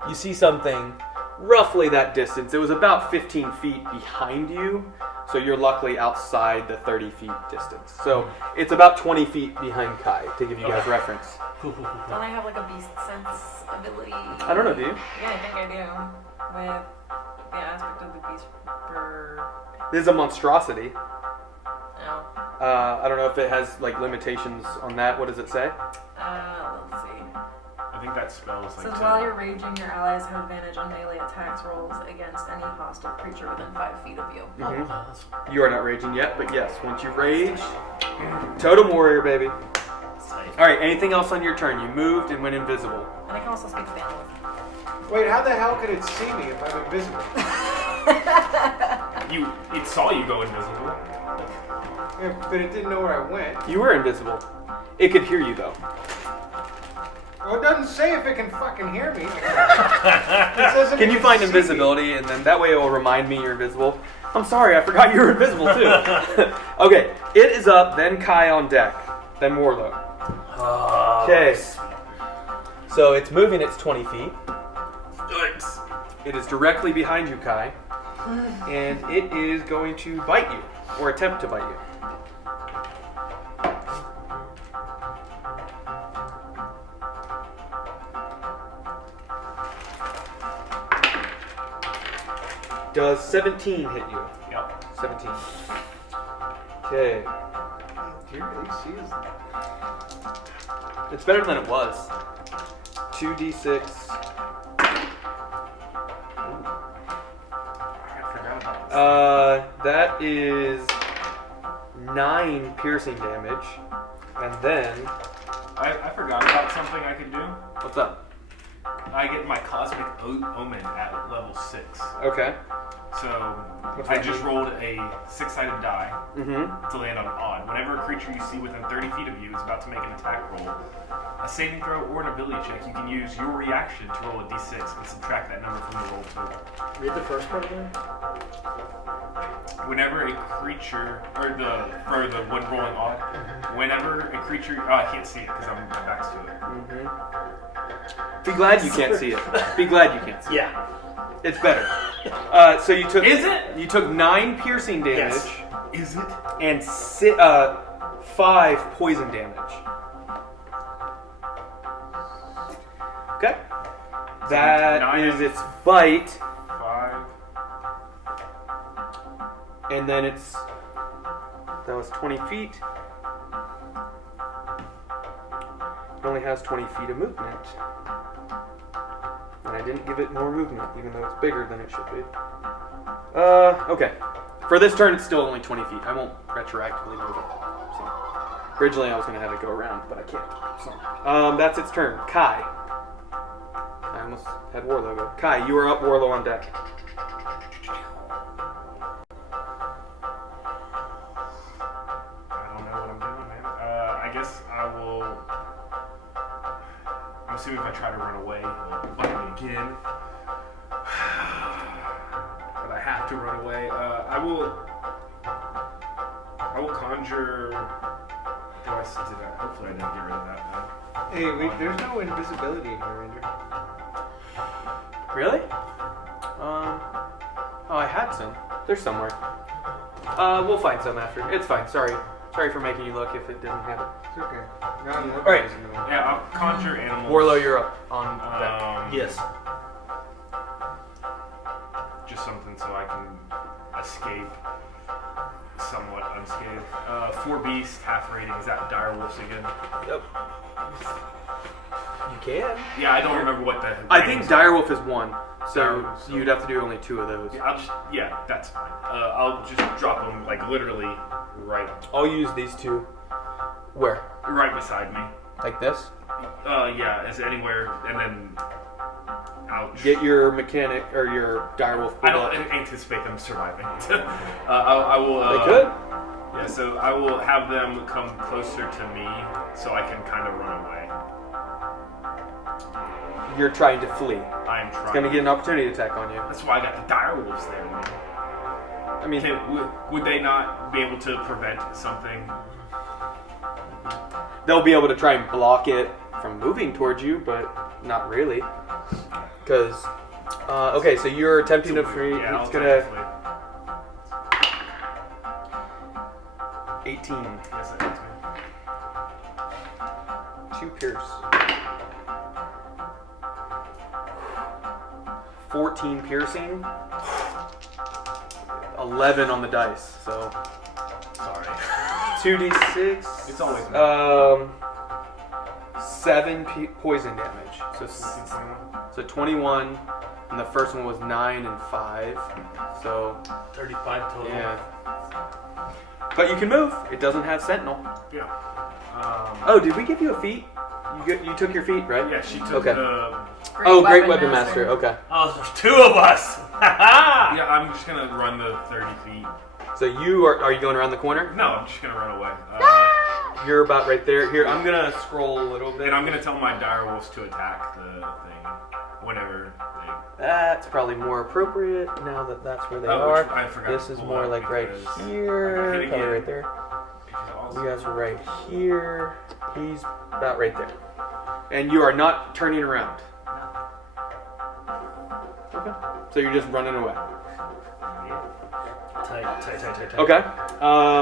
You see something roughly that distance. It was about 15 feet behind you, so you're luckily outside the 30 feet distance. So it's about 20 feet behind Kai, to give you guys reference. Cool. don't I have like a beast sense ability? I don't know, do you? Yeah, I think I do. With the aspect of the beast for This is a monstrosity. oh. I don't know if it has like limitations on that. What does it say? Let's see. I think that spell is It like. says 10. while you're raging, your allies have advantage on melee attacks rolls against any hostile creature within 5 feet of you. Mhm. Oh, that's You are not raging yet, but yes, once you rage, Totem Warrior, baby. tight. All right, anything else on your turn? You moved and went invisible. And I can also speak with animals. Wait, how the hell could it see me if I'm invisible? It saw you go invisible. Yeah, but it didn't know where I went. You were invisible. It could hear you though. Well, it doesn't say if it can fucking hear me. It says if Can it you find see me. invisibility, and then that way it will remind me you're invisible? I'm sorry, I forgot you were invisible too. Okay, it is up, then Kai on deck, then Warlow. Oh, Okay. So it's moving its 20 feet. Yikes. It is directly behind you, Kai, and it is going to bite you, or attempt to bite you. Does 17 hit you? Yep. 17. Okay. Your AC is It's better than it was. 2d6. I forgot about this. That is 9 piercing damage. And then, I forgot about something I could do. what's up? I get my Cosmic Omen at level 6. Okay. So What's I that just mean? rolled a 6-sided die Mm-hmm. to land on odd. Whenever a creature you see within 30 feet of you is about to make an attack roll, a saving throw or an ability check, you can use your reaction to roll a d6 and subtract that number from the roll total. Read the first part again. Whenever a creature, or the one rolling odd, whenever a creature, I can't see it because my back's to it. Mm-hmm. Be glad you can't see it. Be glad you can't see it. Yeah. It's better. So you took. Is it? You took 9 piercing damage Yes. Is it? and 5 poison damage. Okay. That nine is and- its bite, 5. and then it's. That was 20 feet. It only has 20 feet of movement. And I didn't give it more movement, even though it's bigger than it should be. Okay. For this turn, it's still only 20 feet. I won't retroactively move it. So, originally, I was going to have it go around, but I can't. So, that's its turn. Kai. I almost had Warlow go. Kai, you are up. Warlow on deck. I don't know what I'm doing, man. I guess I will. I'm assuming if I try to run away, he'll bite me again. But I have to run away. I will conjure. Hopefully, I didn't get rid of that. Hey, wait, there's no invisibility in here, Andrew. Really? Oh, I had some. They're somewhere. We'll find some after. It's fine. Sorry for making you look if it didn't have it. It's okay. No, I'm looking Alright. at it. Yeah, I'll conjure animals. Warlow, you're up on deck. Yes. escape somewhat unscathed. 4 beast, half rating. Is that dire wolves again? Yep. You can. Yeah, I don't remember what the. I think ratings are. direwolf is 1, so Direwolf, so- you'd have to do only 2 of those. Yeah, that's fine. I'll just drop them like literally right I'll use these 2. Where? beside me. Like this? Yeah, is anywhere, and then ouch. Get your mechanic or your direwolf. I don't anticipate them surviving. I will. They could. Yeah, so I will have them come closer to me so I can kind of run away. You're trying to flee. I am trying. It's going to get an opportunity attack on you. That's why I got the dire wolves there. Man. I mean, Would they not be able to prevent something? they'll be able to try and block it from moving towards you, but not really. Because, okay, so you're attempting to free. Yeah, It's I'll going to definitely. 18. Yes, that hits me. 2 pierce. 14 piercing. 11 on the dice. So Sorry. 2d6. It's always 7 poison damage. So 21, and the first one was 9 and 5. So 35 total. yeah. But you can move. It doesn't have sentinel. Yeah. Oh, did we give you a feat? You took your feat, right? Yeah, she took Okay. the. Great weapon master. Okay. Oh, there's 2 of us. Yeah, I'm just gonna run the 30 feet. So you are you going around the corner? No, I'm just gonna run away. You're about right there. Here, I'm gonna scroll a little bit. And I'm gonna tell my dire wolves to attack the thing whenever they. That's probably more appropriate now that that's where they Oh, are. which I forgot This to is pull more out like right because I got here, hit probably again. right there. You guys are right here. He's about right there. And you are not turning around. Okay. So you're just running away. Tight. Okay.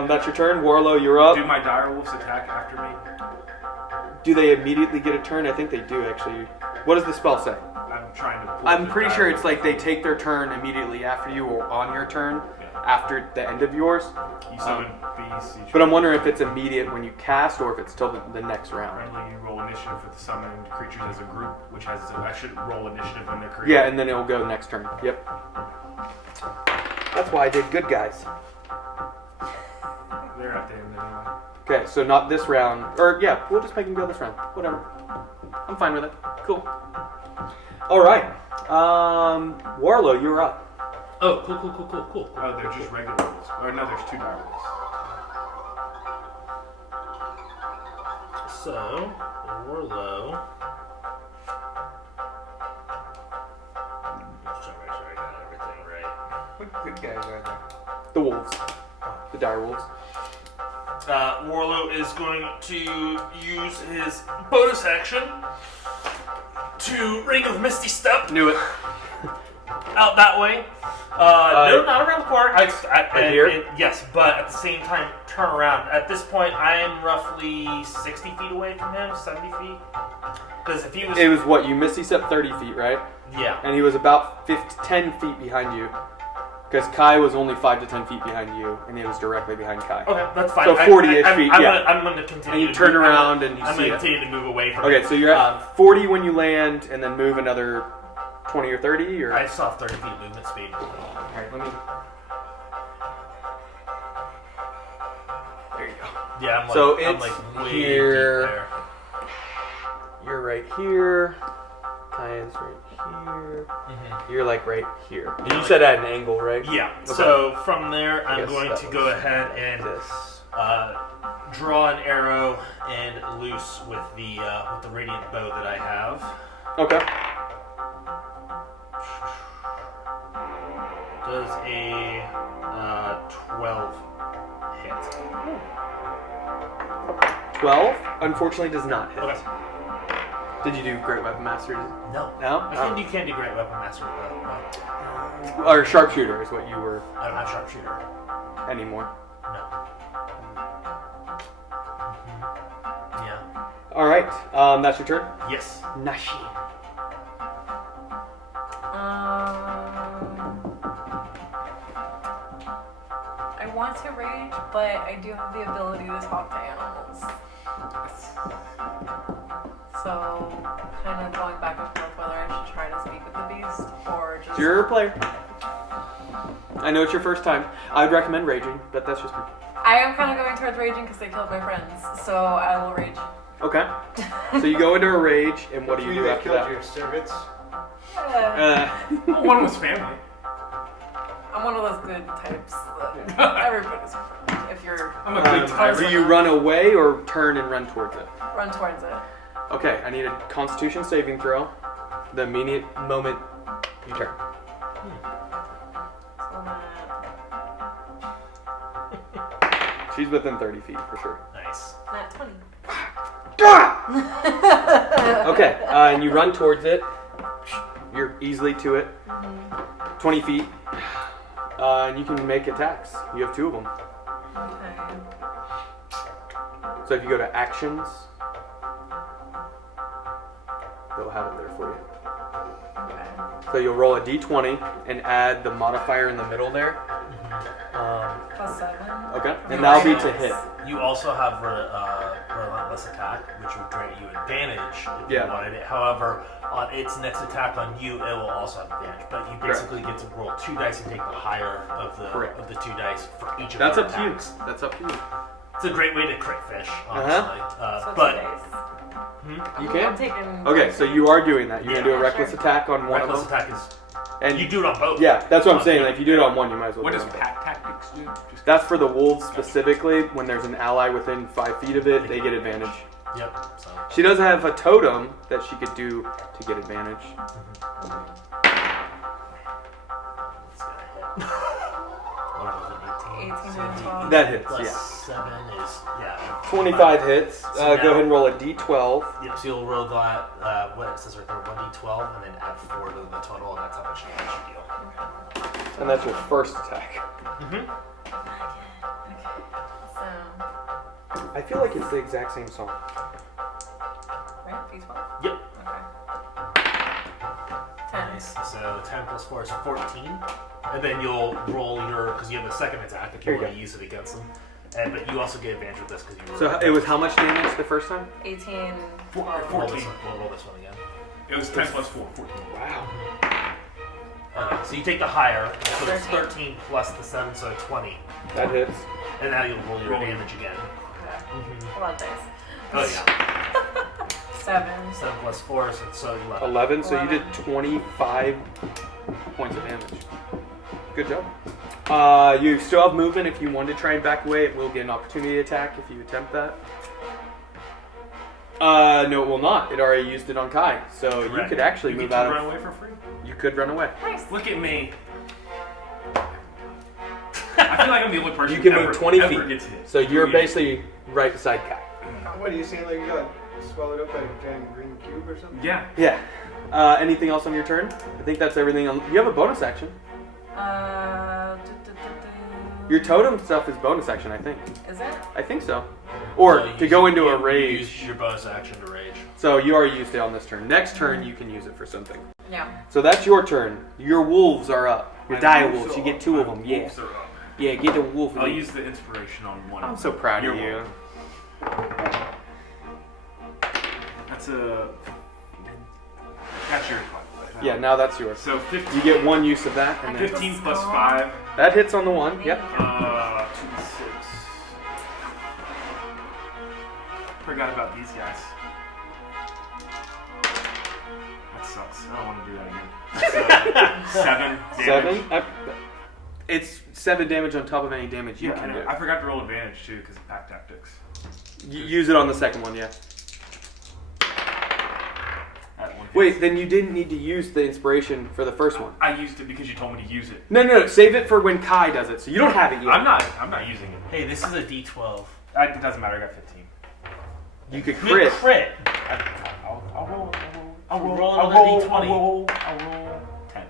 That's your turn. Warlow, you're up. Do my dire wolves attack after me? Do they immediately get a turn? I think they do, actually. What does the spell say? I'm trying to. Pull I'm the pretty dire sure it's wolves. like they take their turn immediately after you or on your turn Yeah. after the end of yours. You summon beasts. But I'm wondering if it's immediate when you cast or if it's till the next round. Friendly, you roll initiative for the summoned creatures as a group, which has. I should roll initiative when they're created. Yeah, and then it'll go next turn. Yep. That's why I did good guys. They're at the end anyway. Okay, so not this round. Or, yeah, we'll just make him go this round. Whatever. I'm fine with it. Cool. Alright. Warlow, you're up. Oh, cool. Oh, they're just regular wolves. Or no, there's 2 dire wolves. So, Warlow. Just trying to make sure I got everything right. What good guys are there? The wolves. The dire wolves. Warlow is going to use his bonus action to Ring of Misty Step Knew it. out that way. No, not around the corner. Right here? Yes, but at the same time, turn around. At this point, I am roughly 60 feet away from him, 70 feet. Because if he was... It was what? You Misty Step 30 feet, right? Yeah. And he was about 10 feet behind you. Because Kai was only 5 to 10 feet behind you, and he was directly behind Kai. Okay, that's fine. So 40-ish feet, yeah. I'm going to continue. And you to turn move, around and you I'm see going to it. continue to move away from Okay, him. so you're at 40 when you land, and then move another 20 or 30, or? I still have 30 feet movement speed. Alright, let me... There you go. Yeah, I'm it's like way here. deep there. You're right here. Kai is right here. You're like right here. And you said at an angle, right? Yeah. Okay. So from there, I I'm guess going that to was go ahead and this. draw an arrow and loose with the radiant bow that I have. Okay. Does a 12 hit? 12, unfortunately, does not hit. Okay. Did you do Great Weapon Master? No. No? You can't do Great Weapon Master with that. Or Sharpshooter is what you were I don't have Sharpshooter. anymore. No. Yeah. Alright, that's your turn. Yes. Nyshime. I want to rage, but I do have the ability to talk to animals. So, kind of going back and forth whether I should try to speak with the beast or just. You're a player. I know it's your first time. I would recommend raging, but that's just me. I am kind of going towards raging because they killed my friends, so I will rage. Okay. So you go into a rage, and what do you do They after killed that? your servants. Oh, one was family. I'm one of those good types that everybody's friend. If you're I'm a good type. Do you run away or turn and run towards it? run towards it. Okay, I need a Constitution saving throw. The immediate moment you turn. So She's within 30 feet for sure. Nice. not 20. Okay, and you run towards it. You're easily to it. 20 feet. And you can make attacks. You have 2 of them. Okay. So if you go to actions, they'll have it there for you. Okay. So you'll roll a d20 and add the modifier in the middle there. +7. Okay, and that'll be to hit. You also have relentless attack, which will grant you advantage if Yeah. you wanted it. However, on its next attack on you, it will also have advantage. But you basically get to roll 2 dice and take the higher of the 2 dice for each of That's your up to you. attacks. That's up to you. It's a great way to crit fish, honestly. So But 2 days. You I'm can? taking. Okay, so you are doing that. You're Yeah. going to do a reckless attack on one reckless of them. attack is And you do it on both. Yeah, that's what I'm saying. Like, if you do it on one, you might as well What do does it on both. pack tactics do? Just That's for the wolves specifically. When there's an ally within 5 feet of it, they get advantage. Yep. So She does have a totem that she could do to get advantage. what was it? 18 and 12. That hits, Plus yeah. 7 is 25 hits. So Go now- ahead and roll a d12. Yep. So you'll roll that. What it says right there, 1d12, and then add 4 to the total, and that's how much damage you deal. And that's your first attack. So, I feel like it's the exact same song. right? D12? Yep. Okay. 10. Nice. So 10 plus 4 is 14. And then you'll roll your, because you have a second attack if you Here you want to use it against them. And but you also get advantage with this because you So it was how much damage the first time? 18. roll 14. this one. We'll roll this one again. It was 10 plus 4, 14. Wow. Okay, so you take the higher, so it's 13. 13 plus the 7, so 20. That hits. And now you'll roll your Roll. damage again. Okay. A lot of dice. Oh yeah. 7. 7 plus 4, so 11. 11, so you did 11. 25 points of damage. Good job. You still have movement. If you want to try and back away, it will get an opportunity attack if you attempt that. No, it will not. It already used it on Kai, so you Correct. could actually You move get to out run of. away for free. You could run away. Nice. Look at me. I feel like I'm the only person You can who move ever, 20 ever feet. gets hit. So you're Yeah. basically right beside Kai. What are you saying? Like you got swallowed up by a giant green cube or something? Yeah. Yeah. Anything else on your turn? I think that's everything. You have a bonus action. Your totem stuff is bonus action, I think. Is it? I think so. Or So to you go use- into a you rage. Use your bonus action to rage. So you already used it on this turn. Next turn, you can use it for something. Yeah. So that's your turn. Your wolves are up. Your My dire wolves wolves. You are get up. 2 of My them. Yeah. wolves are up. Yeah, get the wolf. I'll use the inspiration on one. I'm so proud of You're you. welcome. That's a. That's your clock. Yeah, now that's yours. So 15. You get 1 use of that, and then 15 plus 5. that hits on the 1. Yep. 2d6. Forgot about these guys. That sucks. I don't want to do that again. So, 7 damage. 7. It's 7 damage on top of any damage you Yeah, can do. I forgot to roll advantage too because of pack tactics. Use it on the second one, yeah. That one hits. Wait, then you didn't need to use the inspiration for the first one. I used it because you told me to use it. No, save it for when Kai does it. So you don't have it yet. I'm not using it. Hey, this is a d12. It doesn't matter. I got 15. You could Crit. crit. I'll roll. Roll I'll another roll. d20. I'll roll 10.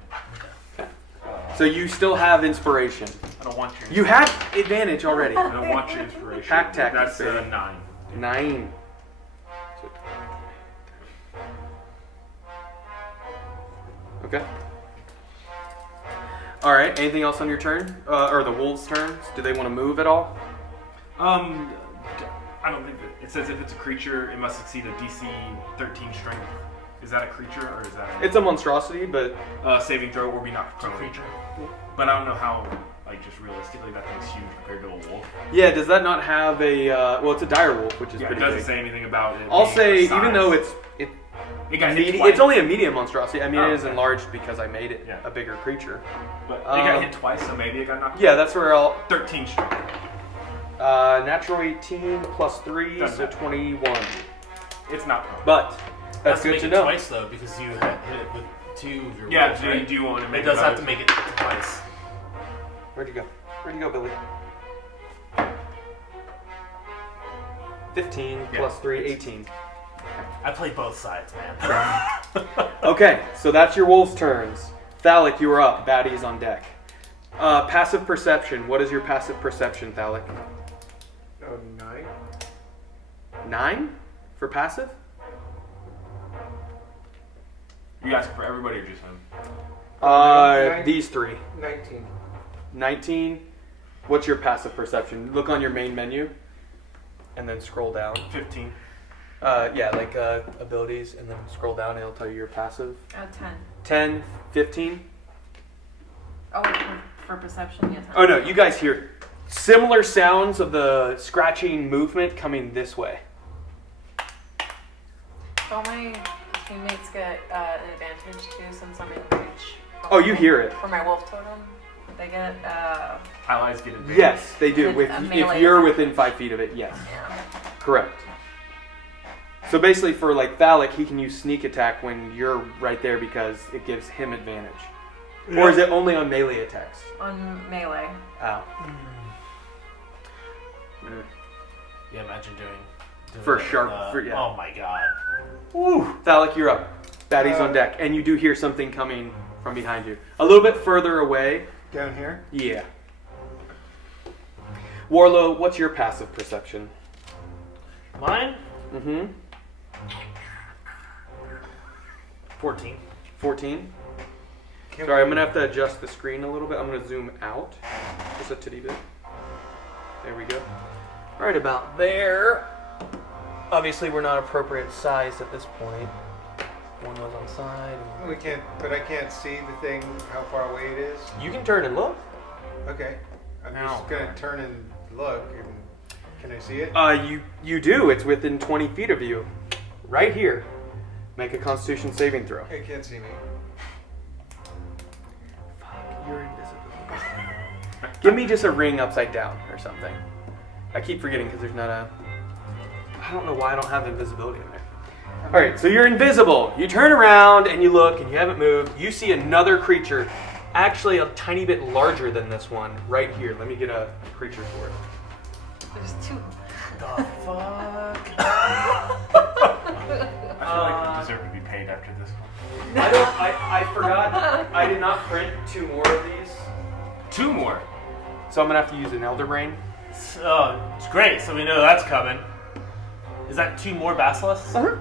So you still have inspiration. I don't want your. You have advantage already. I don't want your inspiration. Pack tactics, That's baby. 9. 9. Okay. All right. Anything else on your turn? Or the wolves' turns? Do they want to move at all? I don't think that it says if it's a creature, it must succeed a DC 13 strength. Is that a creature or is that It's a monstrosity, but saving throw or be knocked prone? Creature. But I don't know how, like, just realistically, that thing's huge compared to a wolf. yeah. Does that not have a? Well, it's a dire wolf, which is Yeah, it pretty doesn't big. say anything about it. I'll being say, a size. even though it got hit twice. it's only a medium monstrosity. I mean, Oh, it is okay. enlarged because I made it Yeah. a bigger creature. But it got hit twice, so maybe it got knocked. Yeah, that's where I'll 13 strength. natural 18 plus 3, Doesn't so matter. 21. It's not prone. But that's Has to good make to it know. twice though, because you hit it with 2 of your Yeah, rolls, so right? you do want to make It does have both. to make it twice. Where'd you go? Where'd you go, Billy? 15 Yeah. plus 3, 18. I play both sides, man. Okay, so that's your wolves' turns. Thalic, you are up. Baddies on deck. Passive perception. What is your passive perception, Thalic? Oh, 9. 9 for passive? You asking for everybody or just him? Nine. These three. 19. 19. What's your passive perception? Look on your main menu, and then scroll down. 15. Yeah, like abilities, and then scroll down, and it'll tell you your passive. 10. 10, 15. Oh, for perception, yes. Oh no, you guys hear similar sounds of the scratching movement coming this way. Don't my teammates get an advantage too since I'm in reach? Oh, you hear it. For my wolf totem? They get, Allies get advantage. Yes, they do. And a If melee you're attack. within 5 feet of it, yes. yeah. Correct. So basically for like Thalic, he can use sneak attack when you're right there because it gives him advantage. Or is it only on melee attacks? On melee. Ow. Mm. Yeah, imagine doing For that with, sharp- for- yeah. Oh my god. Woo! Thalic, you're up. Baddies on deck. And you do hear something coming from behind you. A little bit further away. Down here? Yeah. Warlow, what's your passive perception? Mine? Mm-hmm. 14. 14. Can Sorry, I'm we- going to have to adjust the screen a little bit. I'm going to zoom out just a titty bit. There we go. Right about there. Obviously, we're not appropriate sized at this point. One was on side. We can't, but I can't see the thing, how far away it is. You can turn and look. Okay. I'm Ow. just gonna turn and look. And can I see it? You do. It's within 20 feet of you. Right here. Make a Constitution saving throw. It can't see me. You're invisible. Give me just a ring upside down or something. I keep forgetting because there's not a... I don't know why I don't have invisibility in there. Alright, so you're invisible. You turn around and you look and you haven't moved. You see another creature, actually a tiny bit larger than this one, right here. Let me get a creature for it. There's 2. The fuck? I feel like we deserve to be paid after this one. I forgot. I did not print 2 more of these. 2 more. So I'm going to have to use an Elder Brain. Oh, it's great. So we know that's coming. Is that 2 more basilisks? Uh-huh.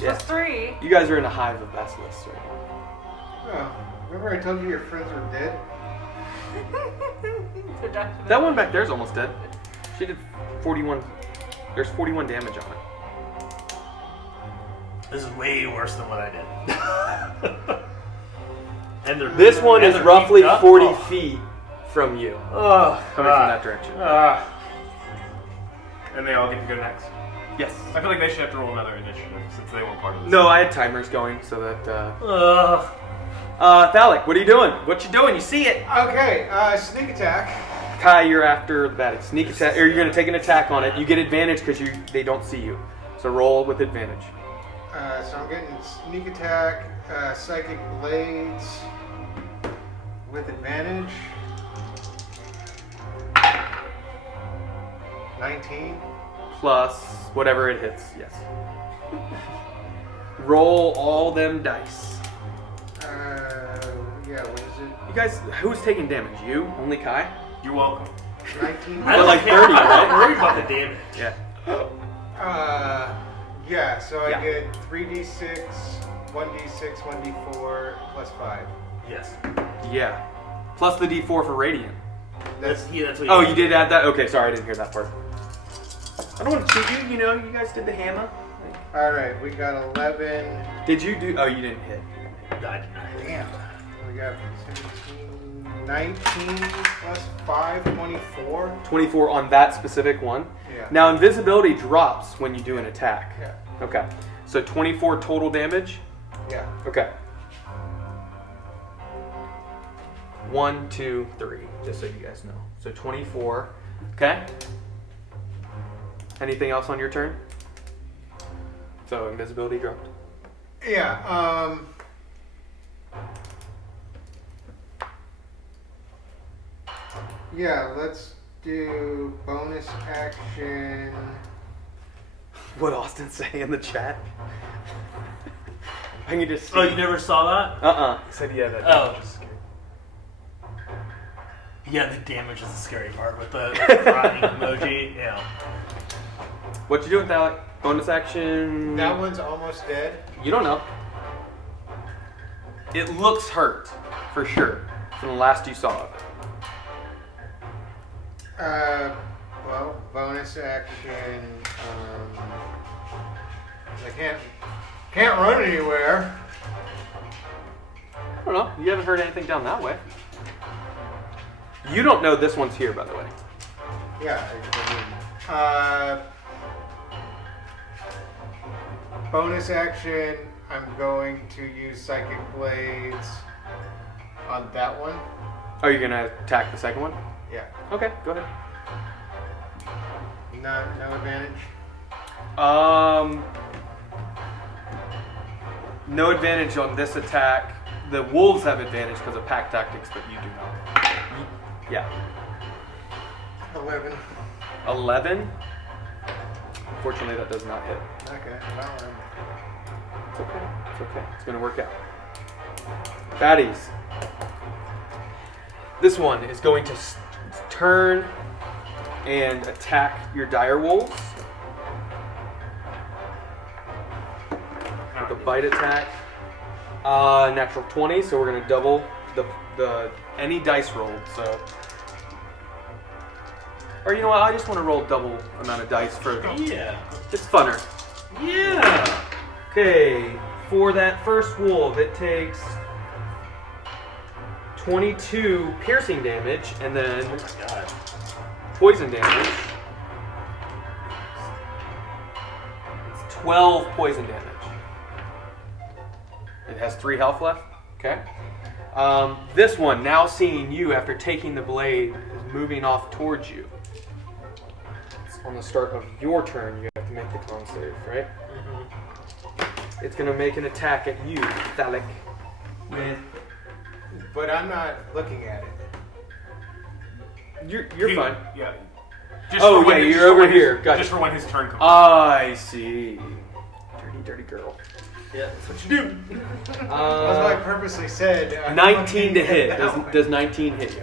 Yeah. Plus 3. You guys are in a hive of basilisks right now. Oh, remember I told you your friends were dead? They're definitely- That one back there is almost dead. She did 41. There's 41 damage on it. This is way worse than what I did. And they're This one and is they're roughly beefed up. 40 feet from you, Oh, coming from that direction. And they all get to go next. Yes. I feel like they should have to roll another initiative since they weren't part of this. No, I had timers going so that. Thalic, what are you doing? What you doing? You see it? Okay, sneak attack. Kai, you're after the baddie. Sneak attack, or you're gonna take an attack on it. You get advantage because they don't see you. So roll with advantage. So I'm getting sneak attack, psychic blades with advantage. 19. Plus whatever it hits. Yes. Roll all them dice. Yeah, what is You guys, who's taking damage? You? Only Kai? You're welcome. it? 19. I don't like care. 30, I'm not right? worried about the damage. Yeah. Yeah, so I Yeah. get 3d6, 1d6, 1d4, plus 5. Yes. Yeah. Plus the D4 for radiant. That's what Oh, you did add that? Okay, sorry, I didn't hear that part. I don't want to cheat you, you know, you guys did the hammer. Alright, we got 11. Did you do? Oh, you didn't hit. Damn. We got 17, 19 plus 5, 24. 24 on that specific one. Yeah. Now, invisibility drops when you do an attack. Yeah. Okay. So 24 total damage? Yeah. Okay. 1, 2, 3, just so you guys know. So 24. Okay. Anything else on your turn? So invisibility dropped. Yeah, yeah, let's do bonus action. What Austin say in the chat? I can just see. Oh, you never saw that? He said yeah, that Oh. was scary. Yeah, the damage is the scary part with the crying emoji. Yeah. What you doing, Alec? Bonus action. That one's almost dead. You don't know. It looks hurt, for sure, from the last you saw of it. Well, bonus action. I can't run anywhere. I don't know. You haven't heard anything down that way. You don't know this one's here, by the way. Yeah, bonus action. I'm going to use Psychic Blades on that one. Are you gonna attack the second one? Yeah. Okay, go ahead. No advantage. No advantage on this attack. The wolves have advantage because of pack tactics, but you do not. Yeah. 11. 11. Unfortunately, that does not hit. Okay. Well, It's okay. It's okay. It's gonna work out. Baddies. This one is going to turn and attack your dire wolves with a bite attack. Natural 20, so we're gonna double the any dice rolled. So, or you know what? I just want to roll double amount of dice for Yeah. it's funner. Yeah. Okay, for that first wolf, it takes 22 piercing damage and then Oh my god. poison damage. It's 12 poison damage. It has 3 health left. Okay. This one, now seeing you after taking the blade, is moving off towards you. It's on the start of your turn. You have to make the con save, right? It's going to make an attack at you, Thalic. With but I'm not looking at it. you're fine. Yeah. Oh, yeah, you're over here. Gotcha. Just for when his turn comes. I see. Dirty, dirty girl. Yeah, that's what you do. That's why I purposely said. I'm 19 to looking hit. at Does, that one. does 19 hit you?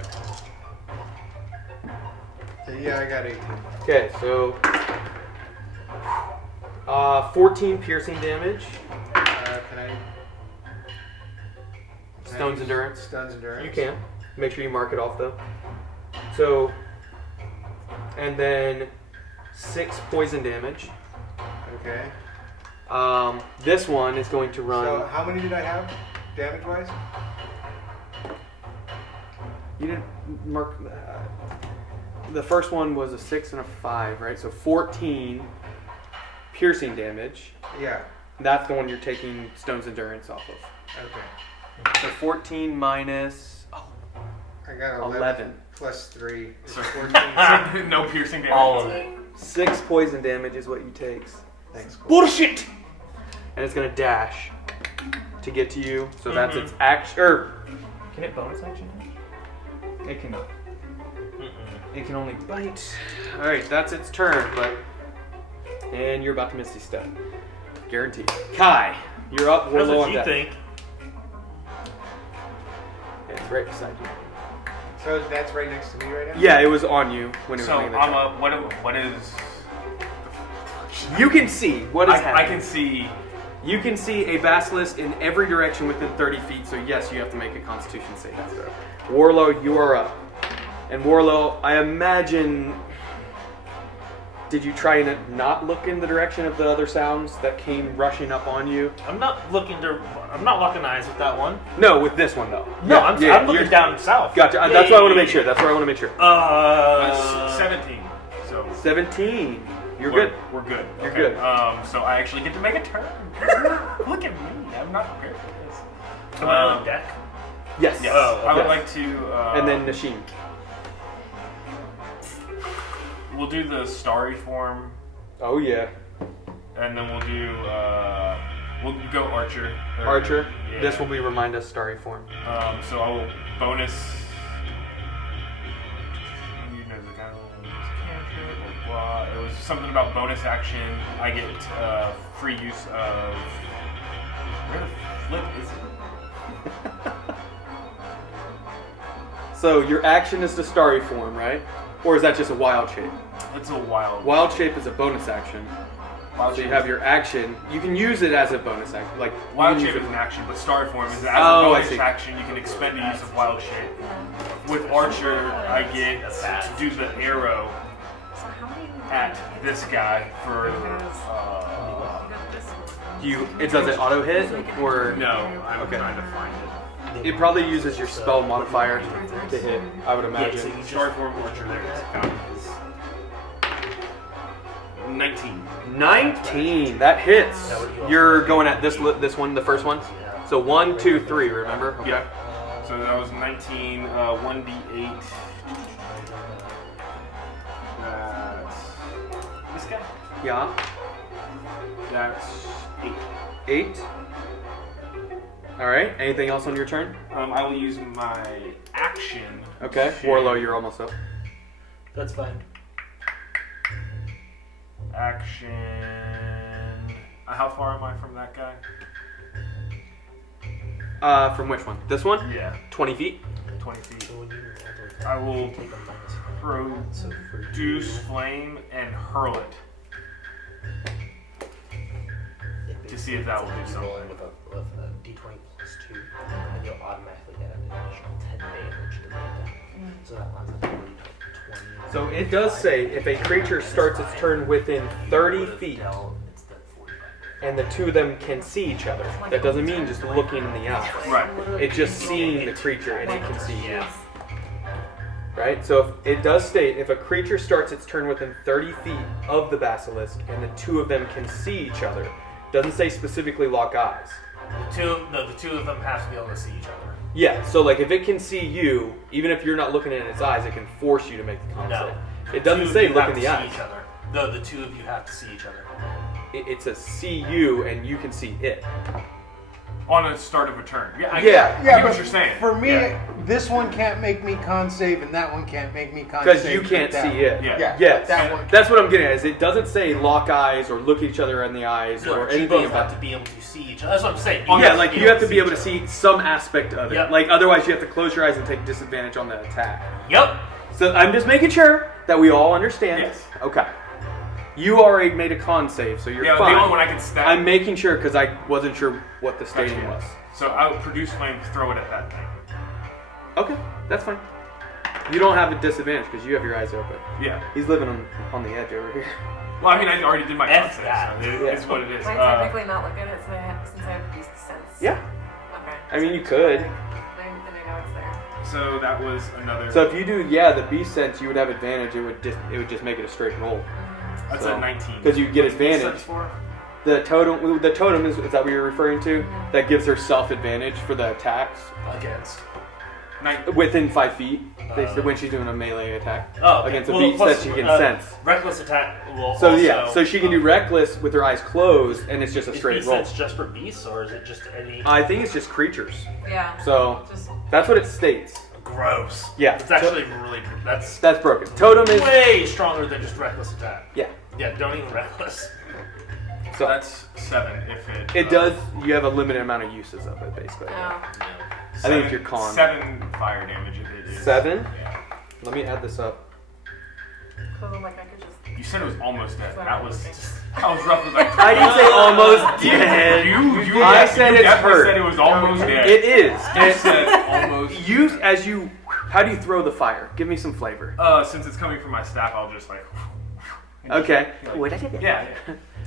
Yeah, I got 18. Okay, so 14 piercing damage. Can I? Stone's endurance. Stone's endurance. You can. Make sure you mark it off though. So, and then 6 poison damage. Okay. This one is going to run. So how many did I have, damage-wise? You didn't mark. The first one was a 6 and a 5, right? So 14 piercing damage. Yeah. That's the one you're taking Stone's endurance off of. Okay. So 14 minus I got 11. plus 3 is So- 14. No piercing damage. All of it. 6 poison damage is what you take. Thanks. Bullshit! And it's gonna dash to get to you. So that's its action. Can it bonus action? It cannot. It can only bite. Alright, that's its turn, but. And you're about to Misty Step. Guaranteed. Kai, you're up. We're That's low what on you deck. think. Yeah, it's right beside you. So that's right next to me right now? Yeah, it was on you when it was So making the I'm attack. what is? You can see what is I happening. can see You can see a basilisk in every direction within 30 feet, so yes, you have to make a Constitution saving throw. Warlow, you are up. And Warlow, I imagine... Did you try and not look in the direction of the other sounds that came rushing up on you? I'm not locking eyes with that one. No, with this one though. No, I'm looking down south. Gotcha. That's what I want to make sure. 17. So 17. You're good. We're good. You're Okay. good. So I actually get to make a turn. Look at me. I'm not prepared for this. Am I on deck? Yes. Yes. Oh, I would yes. like to. And then Nyshime. We'll do the starry form, Oh yeah. and then we'll do. We'll go archer. Archer. Yeah. This will be remind us starry form. So I will bonus. You know the kind of cantrip, blah, blah. It was something about bonus action. I get free use of. Where the flip is it? So your action is the starry form, right? Or is that just a wild shape? It's a wild. Wild shape is a bonus action. Wild So you shape have your action. You can use it as a bonus action. Like Wild you can shape use is it- an action, but star form is as Oh, a I bonus see. action. You can expend the use of wild shape. With archer, I get to do the arrow So how many at this guy for. It does it auto hit or No, I'm Okay. trying to find it. It probably uses your spell modifier to hit. I would Yeah, so imagine. you Star just form archer there. It's found. 19. 19. That hits. You're going at this one, the first one. So 1, 2, 3. Remember? Okay. Yeah. So that was 19. 1d8. That's this guy. Yeah. That's 8. 8. All right. Anything else on your turn? I will use my action. Okay. to- Warlow, you're almost up. That's fine. Action. How far am I from that guy? From which one? This one? Yeah, 20 feet. 20 feet. So when you I will take a minus produce flame and hurl it to see if that will do something. With a d20 plus 2, and you'll automatically get an additional 10 damage to make that. So that lines up to 20. So it does say if a creature starts its turn within 30 feet It's then 45. and the two of them can see each other. That doesn't mean just looking in the eye. Right. It's just seeing the creature and it can see you. Right? So if it does state if a creature starts its turn within 30 feet of the basilisk and the two of them can see each other. Doesn't say specifically lock eyes. The two of them have to be able to see each other. Yeah, so like if it can see you, even if you're not looking in its eyes, it can force you to make the con No. save. It doesn't Two of say you look have in to the see eyes. each other. The two of you have to see each other. It says see you and you can see it. On a start of a turn. Yeah, I Yeah. get what you're saying. For me, Yeah. this one can't make me con save, and that one can't make me con save. Because you can't That see one. it. Yeah. Yeah, Yes. that one. That's what I'm getting at. Is it doesn't say lock eyes or look each other in the eyes No, or you anything both about have to be able to see each other. That's what I'm saying. Yeah, like you have to be able to each see some aspect of it. Yep. Like otherwise you have to close your eyes and take disadvantage on the attack. other. Yep. So I'm just making sure that we all understand. Yes. Okay. You already made a con save, so you're Yeah, fine. the only one I can stab. I'm making sure because I wasn't sure what the stating Gotcha. was. So I would produce flame, throw it at that thing. Okay, that's fine. You don't have a disadvantage because you have your eyes open. Yeah. He's living on the edge over here. Well, I mean, I already did my con F save, that. so it Yeah. is what it is. Can I technically not look at it since I have beast sense? Yeah. Okay. I mean, you could. Then I know it's there. So that was another. So if you do, the beast sense, you would have advantage. It would just make it a straight roll. that's so- a 19. Because you get What's the advantage. sense for? The totem is that what you're referring to? That gives her self advantage for the attacks Against. within 5 feet. They said when she's doing a melee attack Oh, okay. against a Well, beast plus, that she can uh, sense. Reckless attack will So also, so she can do reckless with her eyes closed, and it's just a Is straight beast roll. sense just for beasts, or is it just any I think it's just creatures. Yeah. So Just that's what it states. gross? Yeah. It's actually really that's That's broken. Totem is way stronger than just reckless attack. yeah. Yeah, don't even reckless. So that's 7 if it. It does. You have a limited amount of uses of it, basically. no. I think if you're con. 7 fire damage if it is. 7. Yeah. Let me add this up. So like I could just You said it was almost dead. That was roughly like. I didn't say almost dead. I said it's hurt. Said it was almost dead. It is. You said almost. How do you throw the fire? Give me some flavor. Since it's coming from my staff, I'll just like. Okay. Yeah.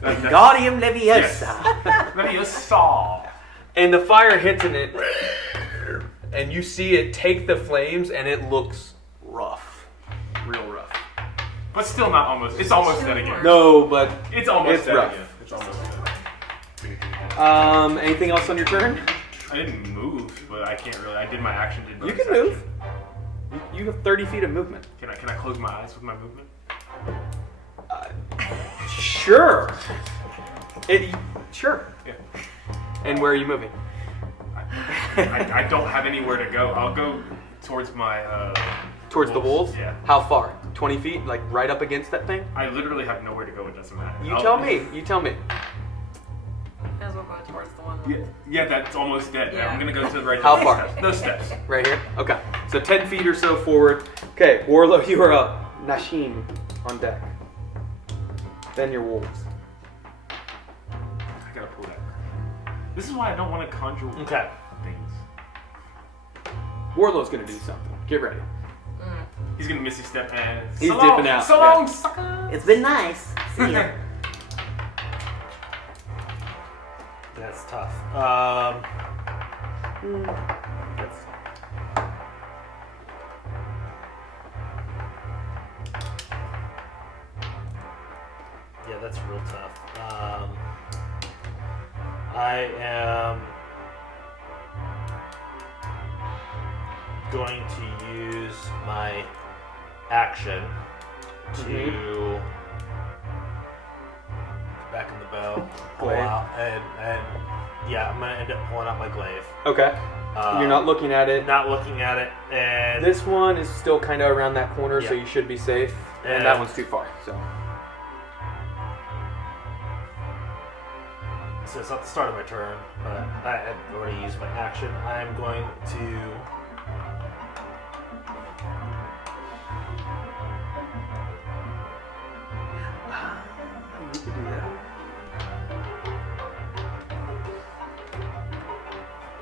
Guardium Leviosa. Leviosa. And the fire hits in it, and you see it take the flames, and it looks rough, real rough. But still not almost. It's almost dead again. No, but It's almost it's dead rough. again. It's almost dead. Anything else on your turn? I didn't move, but I can't really. I did my action. You can move. You have 30 feet of movement. Can I close my eyes with my movement? Sure. Sure. Yeah. And where are you moving? I don't have anywhere to go. I'll go towards my. Towards the wolves? Yeah. How far? 20 feet? Like right up against that thing? I literally have nowhere to go. It doesn't matter. You tell me. You tell me. As we're going towards the one. Yeah, that's almost dead. Yeah. I'm gonna go to the right. How far? Those steps. Right here? Okay. So 10 feet or so forward. Okay, Warlow, you are up. Nyshime on deck. Then your wolves. I gotta pull that. This is why I don't want to conjure Okay. things. Warlow's gonna do something. Get ready. He's gonna misty step and He's so long, dipping out, So yeah. long, sucker. It's been nice. See ya. That's tough. Yeah, that's real tough. I am going to use my action to back in the bow, pull Glaive. out, and yeah, I'm gonna end up pulling out my glaive. Okay. You're not looking at it. Not looking at it, and This one is still kind of around that corner, so Yeah. you should be safe. And And- that one's too far, so. so it's not the start of my turn, but I had already used my action. I'm going to You could do that.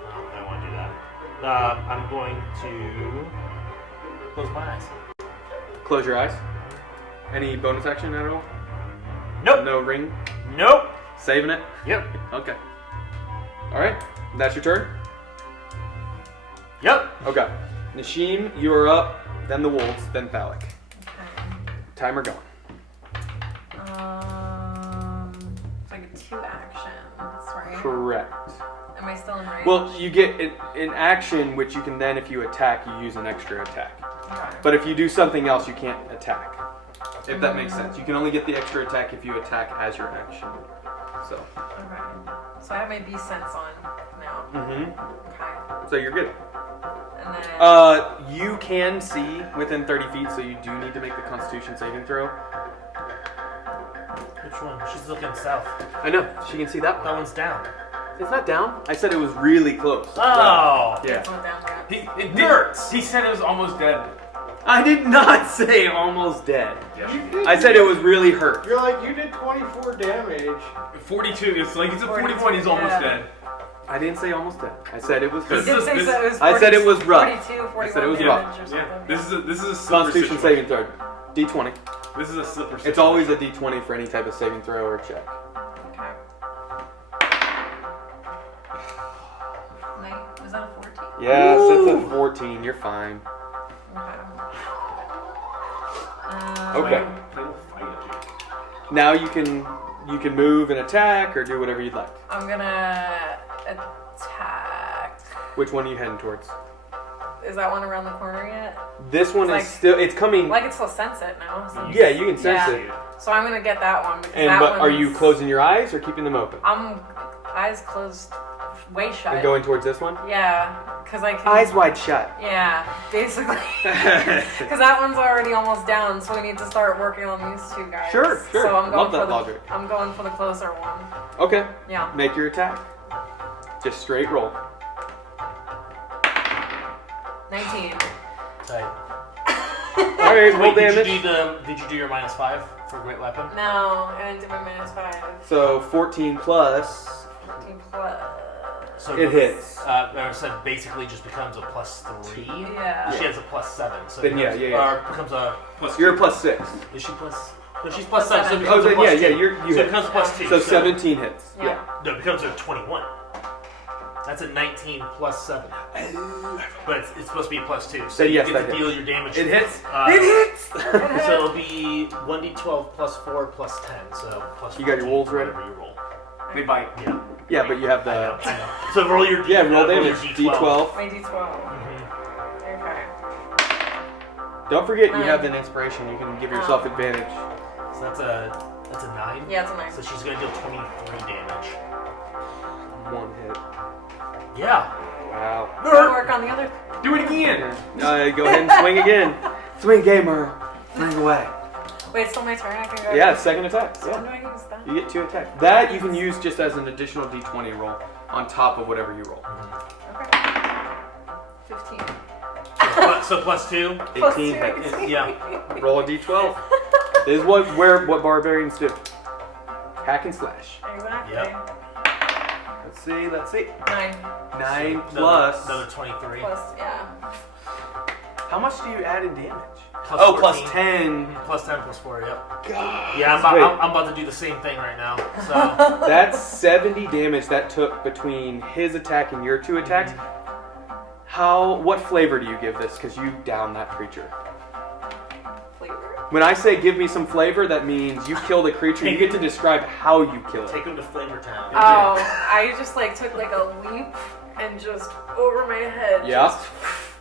no, I don't want to do that. I'm going to close my eyes. Close your eyes. Any bonus action at all? Nope. No ring? Nope. Saving it? Yep. Okay. Alright. That's your turn? Yep. Okay. Nyshime, you are up, then the wolves, then Phallic. Timer going. So I get 2 actions, right? Correct. Am I still in range? Well, you get an action, which you can then, if you attack, you use an extra attack. Okay. But if you do something else, you can't attack. If that makes sense. You can only get the extra attack if you attack as your action. So. Okay. So I have my B sense on now. Mm-hmm. Okay. So you're good. And then. You can see within 30 feet, so you do need to make the Constitution saving throw. Which one? She's looking south. I know. She can see that That one. one's down. It's not down. I said it was really close. Oh. Yeah. It's not down yet. Nyrds. He said it was almost dead. I did not say almost dead. Yes. You did. I said it was really hurt. You're like, you did 24 damage. 42. It's like he's at 42, 41. He's almost yeah. dead. I didn't say almost dead. I said it was You hurt. did say this- so it was I said it was rough. 42, 41 I said it was damage rough. or something. Yeah. This is a slippery Constitution situation. saving throw. D20. This is a slippery situation. It's always a D20 for any type of saving throw or check. Okay. Was that a 14? Yes, it's a 14. You're fine. Okay. Now you can move and attack or do whatever you'd like. I'm gonna attack. Which one are you heading towards? Is that one around the corner yet? This one Like- is still. It's coming. Well, I can still sense it now. So Yeah, you can sense Yeah. it. So I'm gonna get that one. Because And that but are you one's- closing your eyes or keeping them open? I'm eyes closed, way shut. And going towards this one? Yeah, because I can. Eyes wide shut. Yeah, basically. Because that one's already almost down, so we need to start working on these 2 guys. Sure. So I'm going Love for that the, logic. I'm going for the closer one. Okay. Yeah. Make your attack. Just straight roll. 19. Tight. All right, roll Wait, damage. did you do your -5 for great weapon? No, and do my -5. So 14 plus. 14 plus. So It hits. So basically just becomes a +3. Yeah. She has a +7. So Then it becomes, yeah. Or becomes a You're a +6. Is she plus? No, she's +7. So it Seven. becomes Oh, a then +2. you So it becomes +2. So 17 hits. Yeah. No, it becomes a 21. That's a 19 plus 7. But it's supposed to be a +2. So Then you yes, get that to hits. deal your damage. It hits. It hits. So it'll be 1d12 plus 4 plus 10. So plus You got your 14, wolves ready? whatever you roll. They bite. Yeah. Yeah, but you have I the. know. So roll your Yeah, roll your damage. D12. D12. My D12. Okay. Don't forget you Nine. have an inspiration. You can give yourself advantage. So that's a 9. Yeah, it's a 9. So she's gonna deal 23 damage. 1 hit. Yeah. Wow. Gotta work on the other. Do it again. Go ahead and swing again. Swing gamer. Swing away. Wait, it's still my turn. I can go. Yeah, second attack. When Yeah. do I use that? You get 2 attacks. That you can use just as an additional d20 roll on top of whatever you roll. Okay. 15. So plus 2. Plus 18 2. hits. Yeah. Roll a d12. This is what barbarians do. Hack and slash. Exactly. Yep. Let's see. 9 9 plus. Another 23. plus, yeah. How much do you add in damage? Plus Oh, 14. plus 10. Plus 10 plus 4, yep. God. Yeah, I'm about to do the same thing right now. So That's 70 damage that took between his attack and your 2 attacks. What flavor do you give this? Because you down that creature. Flavor? When I say give me some flavor, that means you kill the creature. You get to describe how you kill it. take him to Flavor Town. Oh, I just like took like a leap and just over my head. Yeah. Just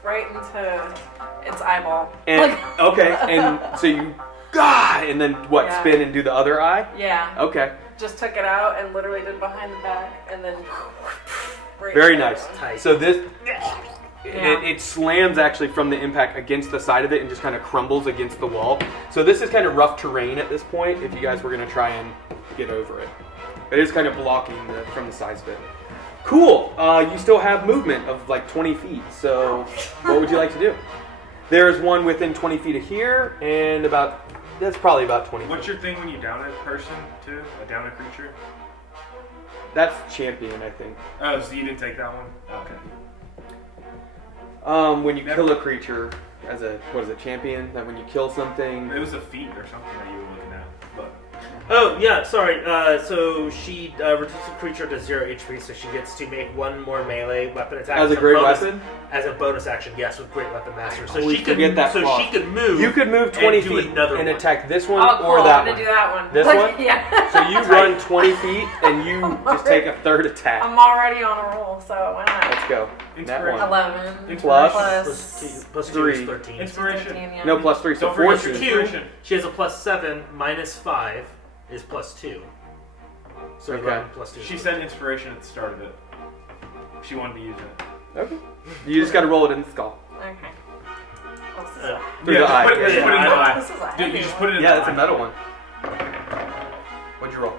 right into its eyeball. And okay, and so you and then what? Yeah. Spin and do the other eye. Yeah. Okay, Just took it out and literally did behind the back and then. Right very into nice. it. Tight. So this. Yeah. It slams actually from the impact against the side of it and just kind of crumbles against the wall. So this is kind of rough terrain at this point if you guys were going to try and get over it. It is kind of blocking from the size of it. Cool. You still have movement of like 20 feet. So what would you like to do? There's one within 20 feet of here and that's probably about 20 What's feet. your thing when you down a person too? Down a creature? That's champion, I think. Oh, so you didn't take that one? Okay. When you kill a creature as a champion, that when you kill something. It was a feat or something that you were looking at, but Oh, yeah, sorry. So she reduces the creature to 0 HP, so she gets to make 1 more melee weapon attack. As a great weapon? As a bonus action, yes, with Great Weapon Master. So always she could forget that So clause. she could move. You could move 20 and do feet another and one. attack this one Oh, cool. or that I'm gonna one. do that one. This Like, one? Yeah. So you run 20 feet and you just take a third attack. I'm already on a roll, so why not? Let's go. That Inspiration. one. 11 Plus- Plus 2 3. is 13. Inspiration. 13, yeah. No, plus 3, so Don't forget 14. your 2. She has a plus 7 minus 5 is plus 2. So Okay. 11 plus 2. She said inspiration at the start of it. She wanted to use it. Okay. You just gotta roll it in the skull. Okay. What's this? Through the eye. Put it in the Yeah, eye. This is a Dude, heavy you just one. put it in Yeah, the that's a eye. metal one. What'd you roll?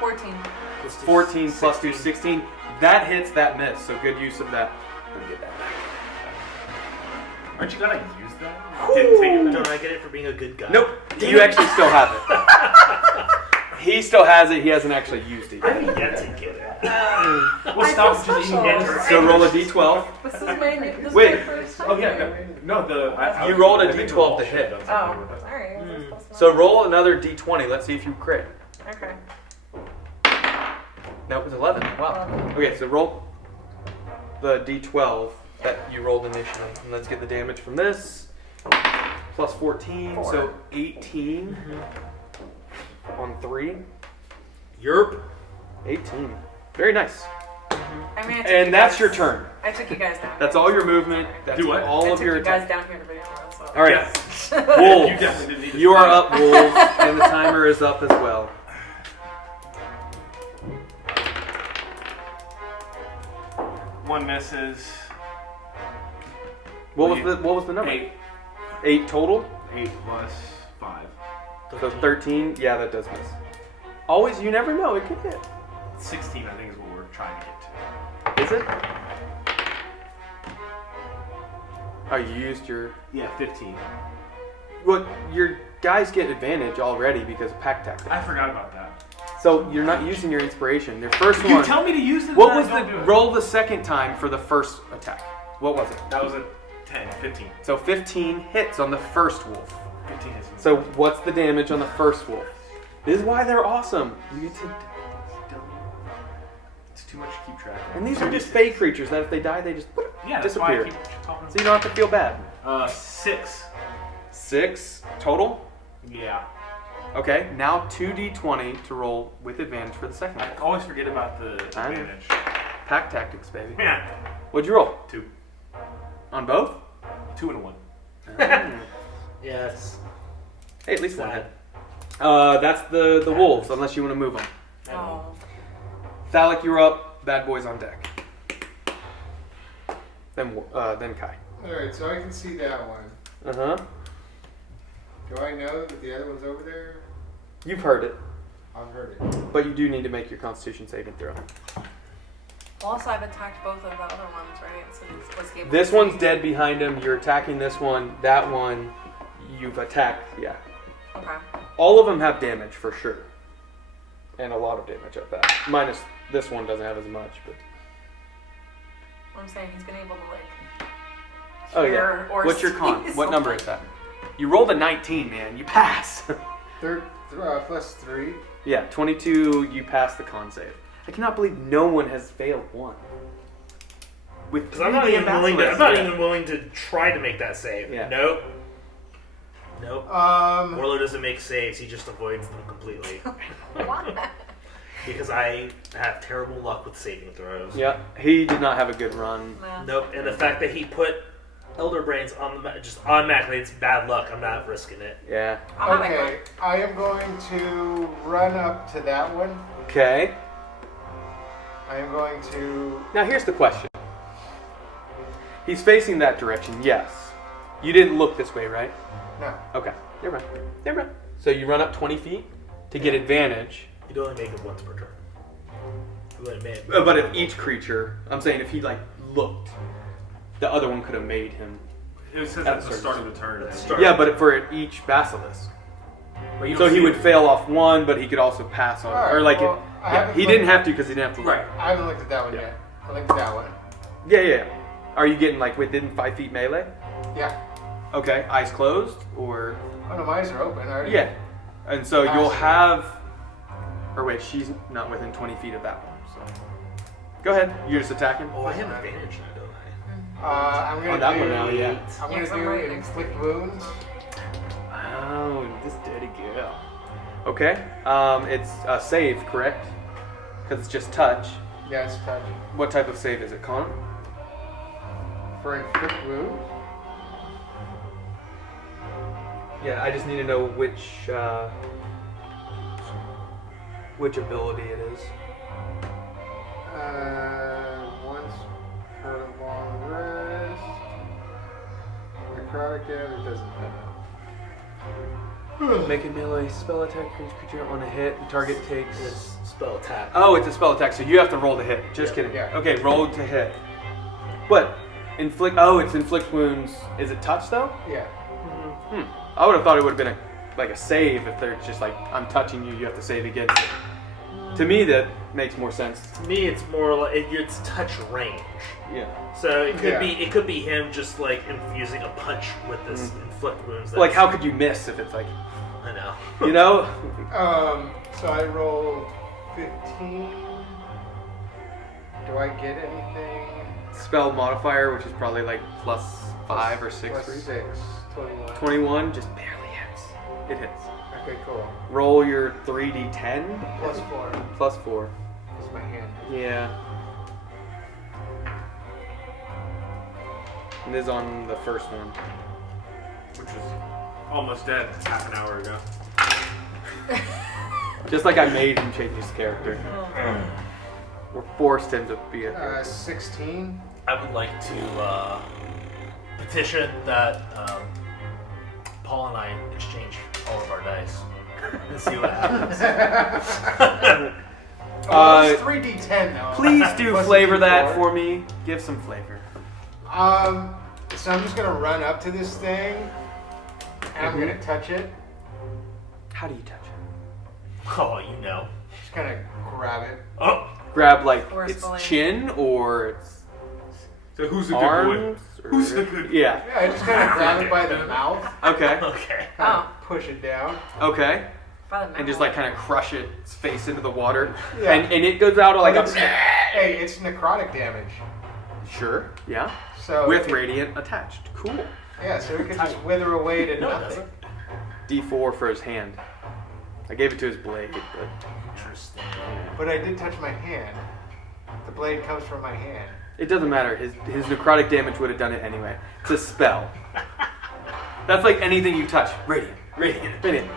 14. Plus 2, 14 plus 2, 16. That hits, that miss, so good use of that. Let me get that back. Aren't you gonna use that? Didn't take it. Don't I get it for being a good guy? Nope, you actually still have it. He still has it, he hasn't actually used it I yet. have yet to get it. Well, I stop feel just eating special. it. So roll a d12. This is my new. This Wait. is my first time. Oh yeah, no, You rolled a I think the D12 wall to should hit. have done Oh, something with it. alright. So roll another d20, let's see if you crit. Okay. That was 11, wow. Okay, so roll the d12 that you rolled initially. And let's get the damage from this. Plus 14, so 4. 18 on 3. Yerp. 18. Very nice. I mean, I took And you that's guys- your turn. I took you guys down. That's all your movement. That's Do what? all I of took your you guys attack. down here to begin with. So. All right, Yes. You Wolves. definitely didn't need to You are spend up, Wolves, and the timer is up as well. One misses. What was the number? 8. 8 total. 8 plus 5. So 13. Yeah, that does miss. Always, you never know. It could hit. 16, I think, is what we're trying to get to. Is it? Oh, you used your. Yeah, 15. Well, your guys get advantage already because of pack tactics. I forgot about that. So you're not using your inspiration. Their first You one. tell me to use it. What and was I the don't do it. roll the second time for the first attack? What was it? That was a 10, 15. So 15 hits on the first wolf. 15 hits. So what's the damage on the first wolf? This is why they're awesome. You get to, It's too much to keep track of. and these are just fake creatures that if they die, they just Yeah, that's why I disappear. keep talking. So you don't have to feel bad. 6. 6 total. Yeah. Okay, now 2d20 to roll with advantage for the second I wolf. always forget about the I know. advantage. Pack tactics, baby. Yeah. What'd you roll? 2. On both? 2 and a 1. Yes. Hey, at least one Sad. hit. That's the wolves, unless you want to move them. Oh. Thalic, you're up. Bad boys on deck. Then Kai. Alright, so I can see that one. Uh huh. Do I know that the other one's over there? You've heard it, I've heard it. but you do need to make your Constitution saving throw. Also, I've attacked both of the other ones, right? So was he able This to one's see? dead behind him. You're attacking this one. That one, you've attacked. Yeah. Okay. All of them have damage for sure, and a lot of damage at that. Minus this one doesn't have as much, but. I'm saying he's been able to like. Oh hear yeah. or What's your see con? What number is something. that? You rolled a 19, man. You pass. Plus 3. Yeah, 22. You pass the con save. I cannot believe no one has failed one. With Because I'm not 3D even willing to. I'm basilisks, not yeah. even willing to try to make that save. Yeah. Nope. Nope. Warlow doesn't make saves. He just avoids them completely. Why? Because I have terrible luck with saving throws. Yeah, he did not have a good run. No. Nope. And the fact that he put Elder Brains on the map, just automatically, it's bad luck. I'm not risking it. Yeah. I'm having Okay, I am going to run up to that one. Okay. I am going to. Now here's the question. He's facing that direction, yes. You didn't look this way, right? No. Okay. Never mind. Never mind. So you run up 20 feet to get advantage. You'd only make it once per turn. You only made it. But if each creature, I'm saying if he like looked, the other one could have made him. It says At at the certain- start of the turn. At the start. Yeah, but for each basilisk. But you So don't he see would it. fail off one, but he could also pass on. Alright, Or like, well, I yeah, haven't he looked- didn't have to because he didn't have to look. Right. I haven't looked at that one Yeah. yet. I looked at that one. Yeah, yeah. Are you getting like within 5 feet melee? Yeah. Okay, eyes closed or Oh no, my eyes are open. I already. yeah, and so you'll Pass. have. Or wait, she's not within 20 feet of that one. So go ahead. You're just attacking. Oh, I have advantage now, don't I'm gonna Oh, that do. one now, yeah. I'm gonna Yes, I'm do right next to inflict wounds. Oh, this dirty girl. Okay. It's a save, correct? Because it's just touch. Yeah, it's touch. What type of save is it, Con? For inflict wounds. Yeah, I just need to know which ability it is. Once per long rest. Necrotic damage doesn't matter. Make a melee spell attack against creature on a hit. The target takes. I? It's spell attack. Oh, it's a spell attack, so you have to roll to hit. Just Yeah. kidding. Yeah. Okay, roll to hit. What? Inflict. Oh, it's inflict wounds. Is it touch though? Yeah. I would have thought it would have been like a save if they're just like I'm touching you. You have to save against it. To me, that makes more sense. To me, it's more like it's touch range. Yeah. So it could Yeah. be him just like infusing a punch with this inflict wounds. Like how could you miss if it's like I know. you know? So I rolled 15. Do I get anything? Spell modifier, which is probably like +5 or 6 Plus for you. 6. 21. 21 just barely hits. It hits. Okay, cool. Roll your 3d10 Plus 4 +4. is my hand. Yeah. And this is on the first one. Which was almost dead half an hour ago. Just like I made him change his character. Or forced him to be a. 16. I would like to petition that Paul and I exchange all of our dice and see what happens. It's 3d10 though. Please do Plus flavor D4. that for me. Give some flavor. So I'm just gonna run up to this thing, and I'm gonna touch it. How do you touch it? Oh, you know. Just kind of grab it. Oh, Grab like Forcefully. its chin or its So who's a good boy? arms? Or, Who's a good boy? Yeah. Yeah, I just kind of grab it by the mouth, Okay. okay. kind Oh. of push it down. Okay. By the And just middle. like kind of crush its face into the water. Yeah. And it goes out like But a. hey, it's necrotic damage. Sure. Yeah. So With it- radiant attached. Cool. Yeah, so it could just wither away to No, it nothing. doesn't. D4 for his hand. I gave it to his blade, but Interesting. But I did touch my hand. The blade comes from my hand. it doesn't matter. His necrotic damage would have done it anyway. It's a spell. That's like anything you touch. Radiant. Radiant.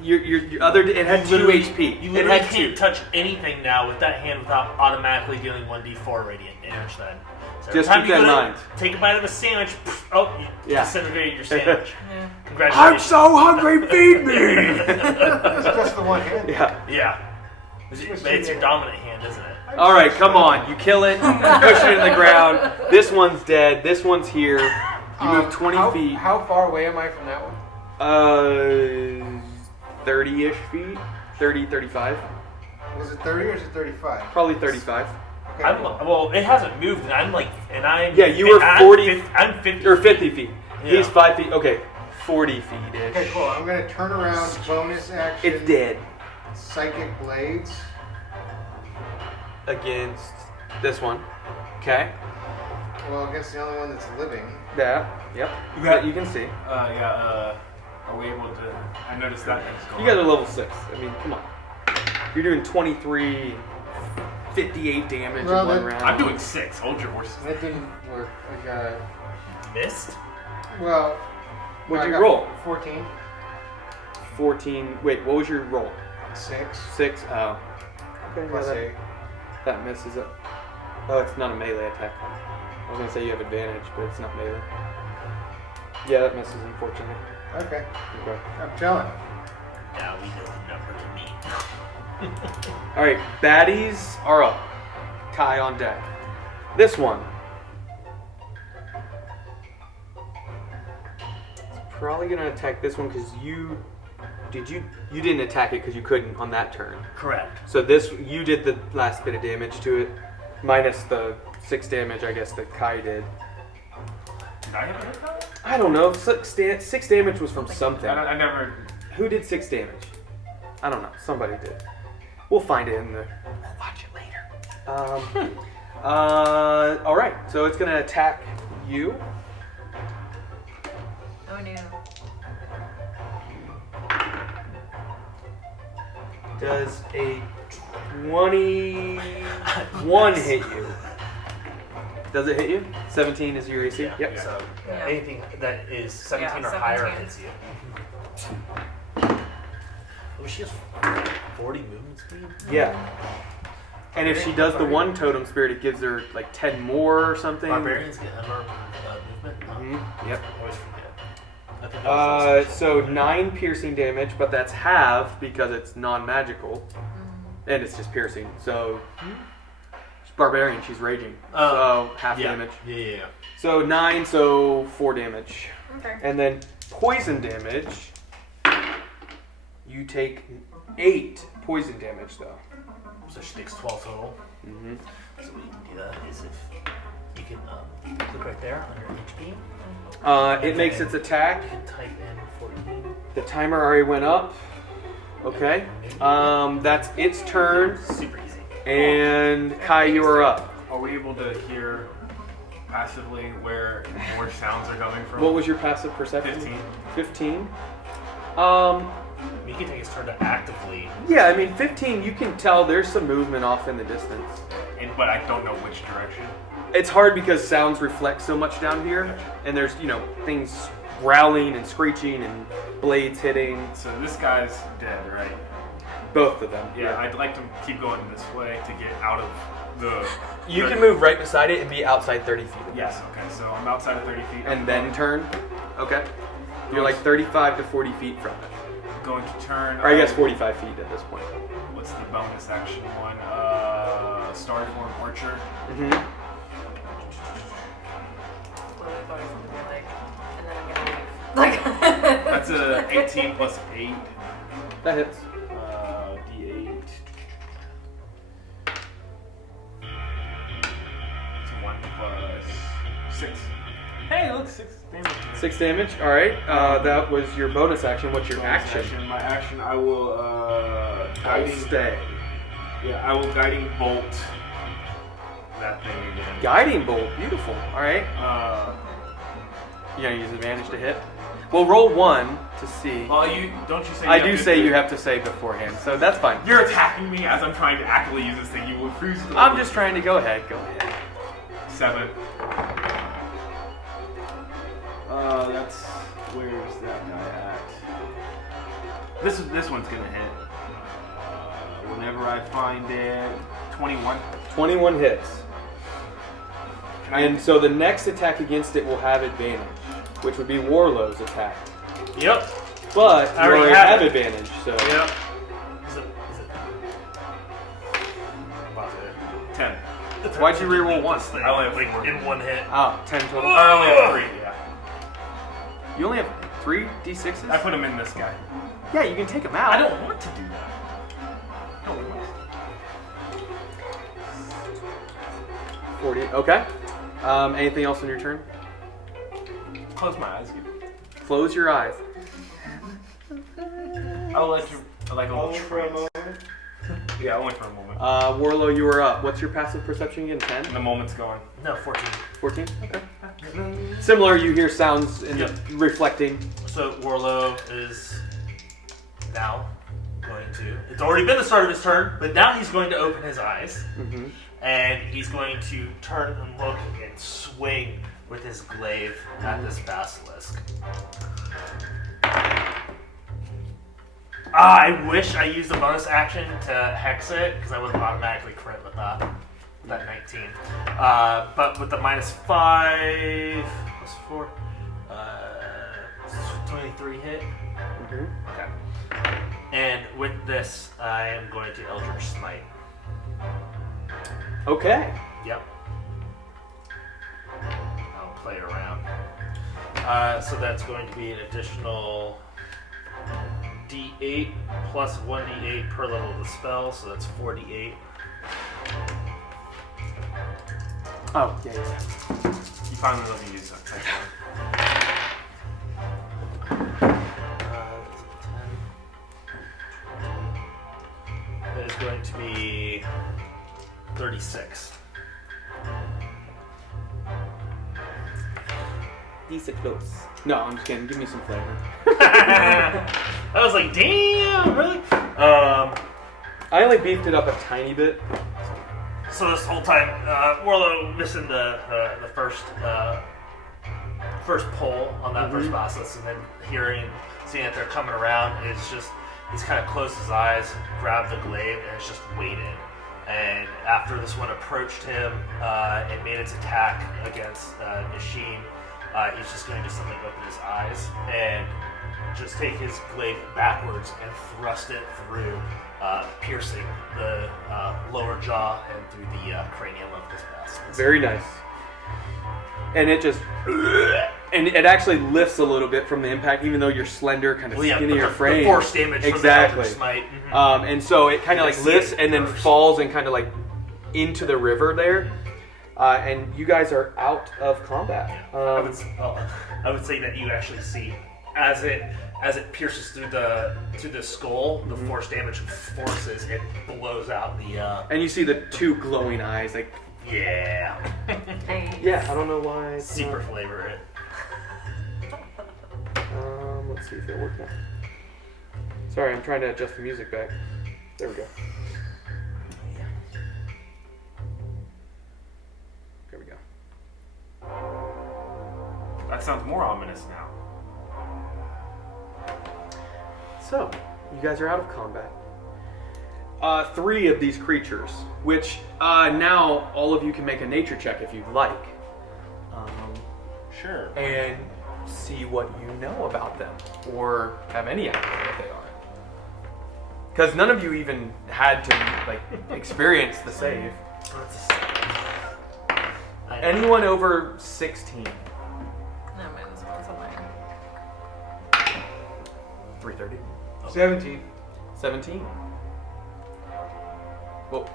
Your other. It had 2 HP. You It literally had can't 2. touch anything now with that hand without automatically dealing 1d4 radiant damage then. So every Just time keep you that in go to mind. Take a bite of a sandwich, you Yeah. disintegrated your sandwich. Yeah. Congratulations. so hungry. Feed me. It's just the one hand. Yeah. Yeah. It's your dominant hand, isn't it? All right, come on. You kill it. Push it in the ground. This one's dead. This one's here. You move 20 feet. How far away am I from that one? 30-ish feet. 30, 35. Was it 30 or is it 35? Probably 35. Okay, I'm cool. well. It hasn't moved, and I'm Yeah, you were 40 I'm 50. Or 50 feet. Yeah. He's 5 feet. Okay, 40 feet-ish. Okay, cool. I'm gonna turn around. Bonus action. It's dead. Psychic blades. Against this one. Okay. Well, against the only one that's living. That. Yep. got- You can see. Are we able to? I noticed that thing's going. You guys are level 6. I mean, come on. You're doing 23, 58 damage Well, in one that- round. I'm doing 6. Hold your horses. That didn't work. I got. Missed. Well. What'd I you got roll? 14. 14. Wait, what was your roll? 6. 6. Oh. Okay, Plus yeah, 8. that misses it. Oh, it's not a melee attack. I was gonna say you have advantage, but it's not melee. Yeah, that misses, unfortunately. Okay. Okay. I'm telling. Now we know the number to meet. All right, baddies are up. Kai on deck. This one. It's probably gonna attack this one because you didn't attack it because you couldn't on that turn. Correct. So you did the last bit of damage to it, minus the 6 damage I guess that Kai did. Did I hit that? I don't know. 6 damage was from something. I never. Who did 6 damage? I don't know. Somebody did. We'll find it in the. We'll watch it later. All right. So it's gonna attack you. Oh no. Does a 21 hit you? Does it hit you? 17 is your AC. Yeah. Yep. So Yeah. anything that is 17 Yeah, or higher 17. hits you. Oh, she has 40 movement speed. Yeah. And if she does the one totem spirit, it gives her like 10 more or something. Barbarians get unarmed movement. Yep. I always forget. I think that was So 9 piercing damage, but that's halved because it's non-magical, and it's just piercing. So she's barbarian, she's raging. So half yeah. damage. Yeah. So 9, so 4 damage, Okay. and then poison damage. You take 8 poison damage though. So she takes 12 total. Mm-hmm. So what you can do that is if you can look right there under HP. It makes its attack. You can type in 14. The timer already went up. Okay. That's its turn. Super easy. And Kai, you are up. Are we able to hear passively where more sounds are coming from? What was your passive perception? 15. 15. You can take his turn to actively. Yeah, I mean 15. You can tell there's some movement off in the distance. But I don't know which direction. It's hard because sounds reflect so much down here, and there's things growling and screeching and blades hitting. So this guy's dead, right? Both of them. Yeah, I'd like to keep going this way to get out of the... You can move right beside it and be outside 30 feet. of it. Yes, okay, so I'm outside of 30 feet. And then turn. Okay. You're like 35 to 40 feet from it. Going to turn... Or I guess 45 feet at this point. What's the bonus action one? Star Form Archer. Mm-hmm. Literally thought it was gonna be like, and then I'm gonna leave. Like. That's a 18 plus 8. That hits. D8. It's 1 plus 6. Hey, look, 6 damage. 6 damage. All right. That was your bonus action. What's your Bonus action? My action, I will guiding. Stay. Yeah, I will guiding bolt that thing again. Guiding bolt. Beautiful. All right. You gonna use advantage to hit? Well, roll 1 to see. Well, don't you say? I do say you have to say beforehand, so that's fine. You're attacking me as I'm trying to actively use this thing. You refuse to. I'm just trying to go ahead. Go ahead. 7. That's where's that guy at? This one's gonna hit. Whenever I find it, 21. 21 hits. And so the next attack against it will have advantage, which would be Warlow's attack. Yep. But you I already already have have it. advantage, so. Yep. Is it? 10. Why'd you reroll 1? I only have like 4. in one hit. Oh, 10 total. I only have 3. Yeah. You only have 3 d6s? I put him in this guy. Yeah, you can take them out. I don't want to do that. No, we must. 40. Okay. Anything else on your turn? Close my eyes. Close your eyes. I'll let you. Like a little Only for a trance. moment. Yeah, only for a moment. Warlow, you are up. What's your passive perception again? 10? The moment's gone. No, 14. 14? Okay. Similar, you hear sounds in Yep. reflecting. So Warlow is now going to. It's already been the start of his turn, but now he's going to open his eyes. Mm-hmm. And he's going to turn and look and swing with his glaive at this basilisk. I wish I used a bonus action to hex it, because I would have automatically crit with that 19. But with the -5 plus 4, 23 hit. Mm-hmm. Okay. And with this, I am going to Eldritch Smite. Okay. Yep. I'll play it around. So that's going to be an additional D8 plus 1D8 per level of the spell, so that's 4D8. Oh, yeah. You finally let me use that. Thank you. That is going to be 36. Decent close. No, I'm just kidding. Give me some flavor. I was like, damn, really? I only beefed it up a tiny bit. So this whole time, Warlow missing the first pull on that first basilisk, and then seeing that they're coming around, he's kind of closed his eyes, grabbed the glaive, and it's just waited. And after this one approached him and made its attack against Nyshime, he's just going to do something, open his eyes, and just take his glaive backwards and thrust it through, piercing the lower jaw and through the cranium of this basilisk. Very nice. And it just... And it actually lifts a little bit from the impact, even though you're slender, kind of skinnier frame. The force damage exactly. from the Eldritch Smite. And so it kind of like lifts and then falls and kind of like into the river there. And you guys are out of combat. I would say that you actually see as it pierces through the skull, the force damage forces it blows out the. And you see the two glowing eyes, like yeah. Yeah, I don't know why. It's Super not. flavor it. Let's see if it worked out. Sorry, I'm trying to adjust the music back. There we go. There we go. That sounds more ominous now. So, you guys are out of combat. 3 of these creatures, which now all of you can make a nature check if you'd like. Sure. And see what you know about them, or have any idea what they are. Because none of you even had to experience the save. Anyone over 16? No, -1 on mine. 330. 17. 17. Well,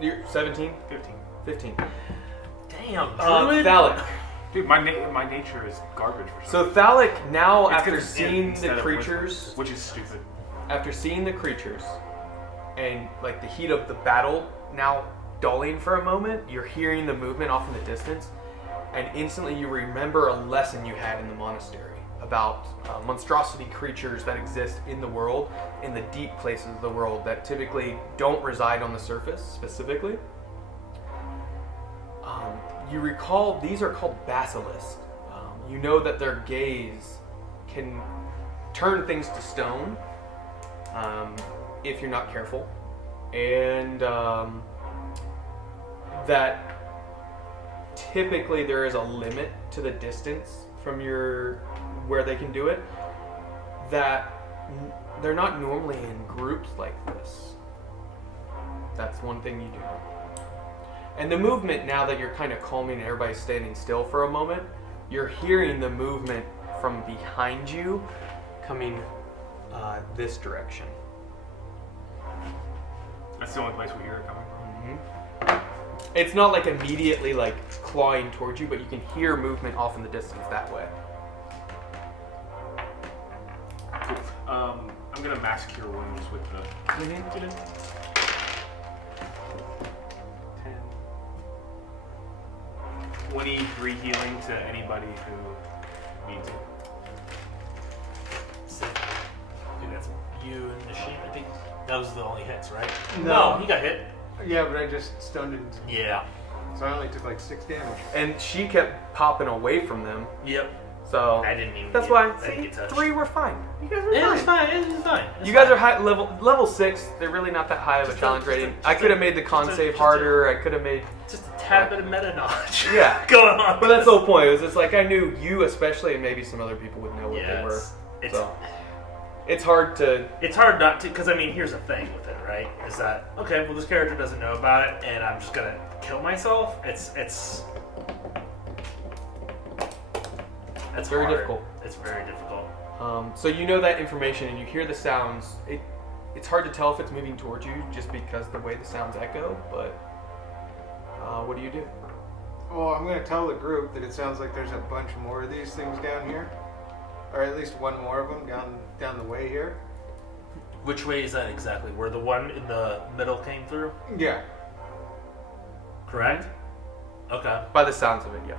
you're 17? 15. 15. Damn, Druid. Thalic. Dude, my nature is garbage for some So Thalic, now It's 'cause after it's seeing instead the of wisdom, creatures, which is stupid. after seeing the creatures, and like the heat of the battle now dulling for a moment, you're hearing the movement off in the distance, and instantly you remember a lesson you had in the monastery about monstrosity creatures that exist in the world, in the deep places of the world that typically don't reside on the surface specifically. You recall these are called basilisks. You know that their gaze can turn things to stone if you're not careful, and that typically there is a limit to the distance from where they can do it, that they're not normally in groups like this. That's one thing you do know. And the movement, now that you're kind of calming and everybody's standing still for a moment, you're hearing the movement from behind you coming this direction. That's the only place we hear it coming from. Mm-hmm. It's not like immediately like clawing towards you, but you can hear movement off in the distance that way. Cool. I'm gonna mass cure wounds with the 10. 23 healing to anybody who needs it. Sick. I think that's you and Nyshime. I think that was the only hits, right? No. He got hit. Yeah, but I just stunned it. Yeah. So I only took like 6 damage. And she kept popping away from them. Yep. So I didn't even. that's get, why. I didn't See, get touched. 3 were fine. You guys were It fine. was fine. It was fine. It's You guys fine. are high level 6. They're really not that high of a Just challenge a- just a- rating. just I a- could have made the con just a- save just a- harder. I could have made. Just a tad bit of meta knowledge. Yeah. going on. But that's the whole point. It was just like I knew you especially, and maybe some other people would know what Yeah, they were. it's So it's hard to. It's hard not to, because I mean, here's the thing with it, right? Is that okay? Well, this character doesn't know about it, and I'm just gonna kill myself. It's very hard. difficult. It's very difficult. So you know that information, and you hear the sounds. It's hard to tell if it's moving towards you just because the way the sounds echo. But what do you do? Well, I'm going to tell the group that it sounds like there's a bunch more of these things down here. Or at least one more of them down the way here. Which way is that exactly? Where the one in the middle came through? Yeah. Correct. Okay. By the sounds of it, yeah.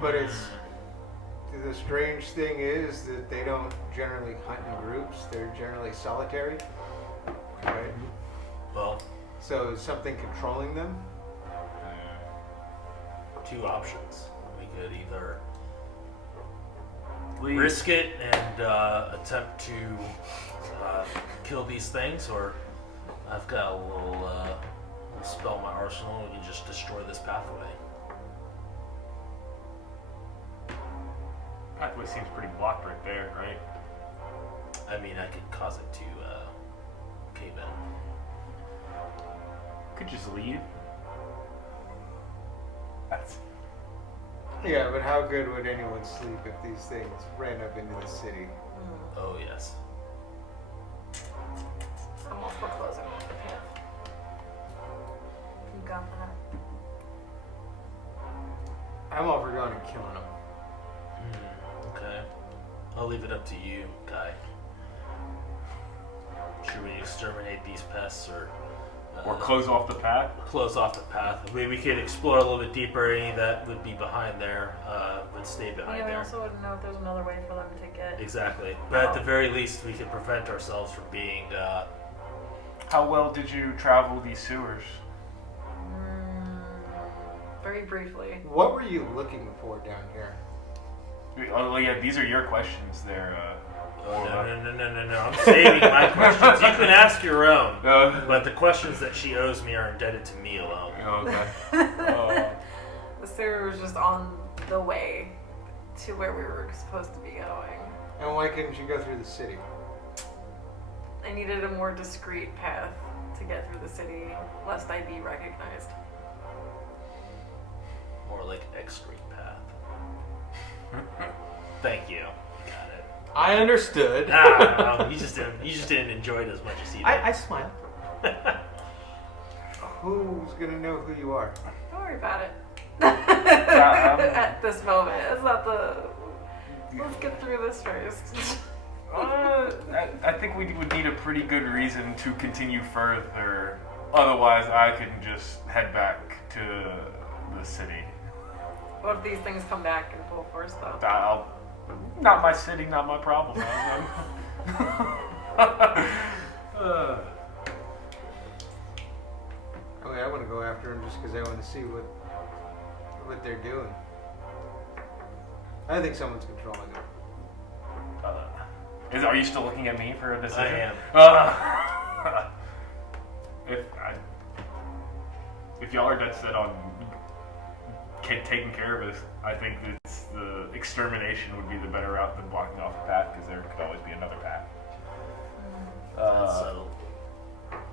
But the strange thing is that they don't generally hunt in groups. They're generally solitary. Right? Well, So is something controlling them? two options. We could either Leave. risk it and attempt to kill these things, or I've got a little spell in my arsenal and we can just destroy this pathway. Pathway seems pretty blocked right there, right? I mean, I could cause it to cave in. Could just leave. That's Yeah, but how good would anyone sleep if these things ran up into the city? Oh, yes. I'm all for closing off the path. You got that? I'm all for going and killing them. Okay. I'll leave it up to you, Guy. Should we exterminate these pests or close off the path. close off the path? Maybe we could explore a little bit deeper. Any that would be behind there would stay behind Yeah, we there. also wouldn't know if there's another way for them to get. Exactly. But at the very least, we could prevent ourselves from being. How well did you travel these sewers? Very briefly. What were you looking for down here? Oh yeah, these are your questions. They're No. I'm saving my questions. You can ask your own. But the questions that she owes me are indebted to me alone. okay. The sewer was just on the way to where we were supposed to be going. And why couldn't you go through the city? I needed a more discreet path to get through the city, lest I be recognized. More like X Street path. Thank you. Got it. I understood. No, you just didn't enjoy it as much as he did. I smile. Who's gonna know who you are? Don't worry about it. At this moment, it's not the. Let's get through this first. I think we would need a pretty good reason to continue further. Otherwise, I can just head back to the city. What if these things come back in full force, though? Not my city, not my problem. Okay, I want to go after them just because I want to see what they're doing. I think someone's controlling them. Are you still looking at me for a decision? I am. If y'all are dead set on taking care of us, I think that the extermination would be the better route than blocking off a path, because there could always be another path. So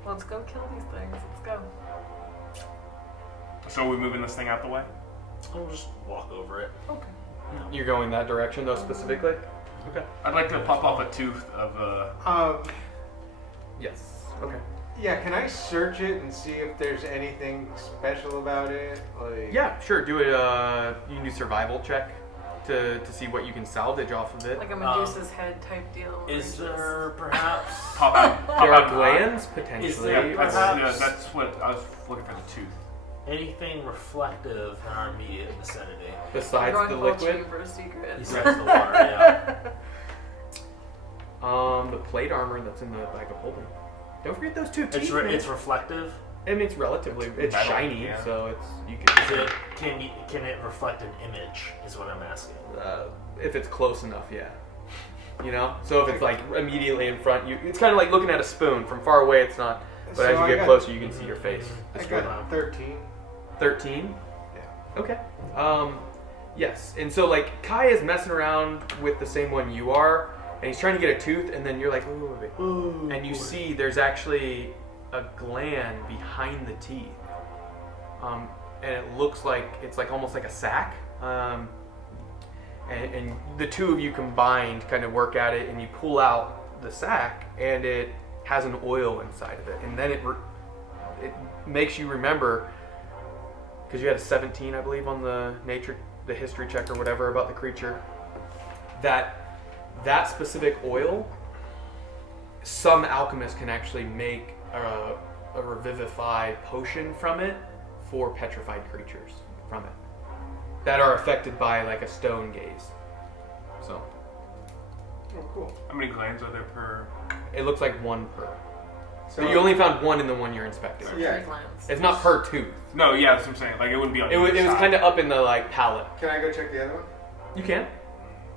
Let's go kill these things. Let's go. So are we moving this thing out the way? we'll just walk over it. Okay. You're going that direction though specifically? Okay. I'd like to pop off a tooth of Yes. Okay. Yeah, can I search it and see if there's anything special about it? Like, Yeah, sure. Do it. You can do survival check to see what you can salvage off of it. Like a Medusa's head type deal. where Is it's there perhaps pop out. There are glands potentially. Is there That's, perhaps that's what I was looking for, the tooth. anything reflective in our immediate vicinity just- Besides we're the going full liquid, chamber secrets. besides the water? Yeah. the plate armor that's in the bag of holding. Don't forget those two teeth. It's reflective. I mean, it's relatively. It's Metal, shiny, yeah. so it's you Is can. it can it reflect an image? Is what I'm asking. If it's close enough, yeah. You know, so if it's like immediately in front, it's kind of like looking at a spoon. From far away, it's not. But So as you I get got- closer, you can see your face. I got 13. 13. Yeah. Okay. Yes. And so like Kai is messing around with the same one you are, and he's trying to get a tooth, and then you're like, ooh, and you see there's actually a gland behind the teeth, and it looks like it's like almost like a sac. And the two of you combined kind of work at it, and you pull out the sac, and it has an oil inside of it, and then it makes you remember, because you had a 17, I believe, on the history check or whatever about the creature, that specific oil, some alchemists can actually make a revivify potion from it for petrified creatures from it that are affected by like a stone gaze. So Oh, cool. How many glands are there per? it looks like one per. So But you only found one in the one you're inspecting. Yeah. Three glands. It's not per tooth. No, yeah, that's what I'm saying. Like, it wouldn't be on It was either side. kind of up in the like palate. Can I go check the other one? You can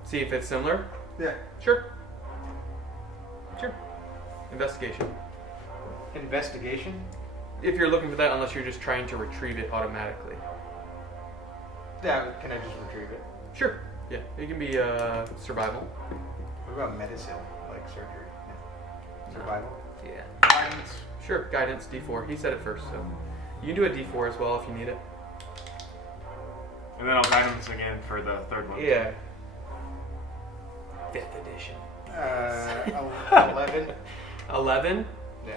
see if it's similar. Yeah. Sure. Investigation. Investigation? If you're looking for that, unless you're just trying to retrieve it automatically. Yeah, can I just retrieve it? Sure. Yeah, it can be survival. What about medicine? Like surgery? No. Survival? Yeah. Guidance? Sure. Guidance D4. He said it first, so you can do a D4 as well if you need it. And then I'll guidance again for the third one. Yeah. 5th edition. 11? 11. Yeah.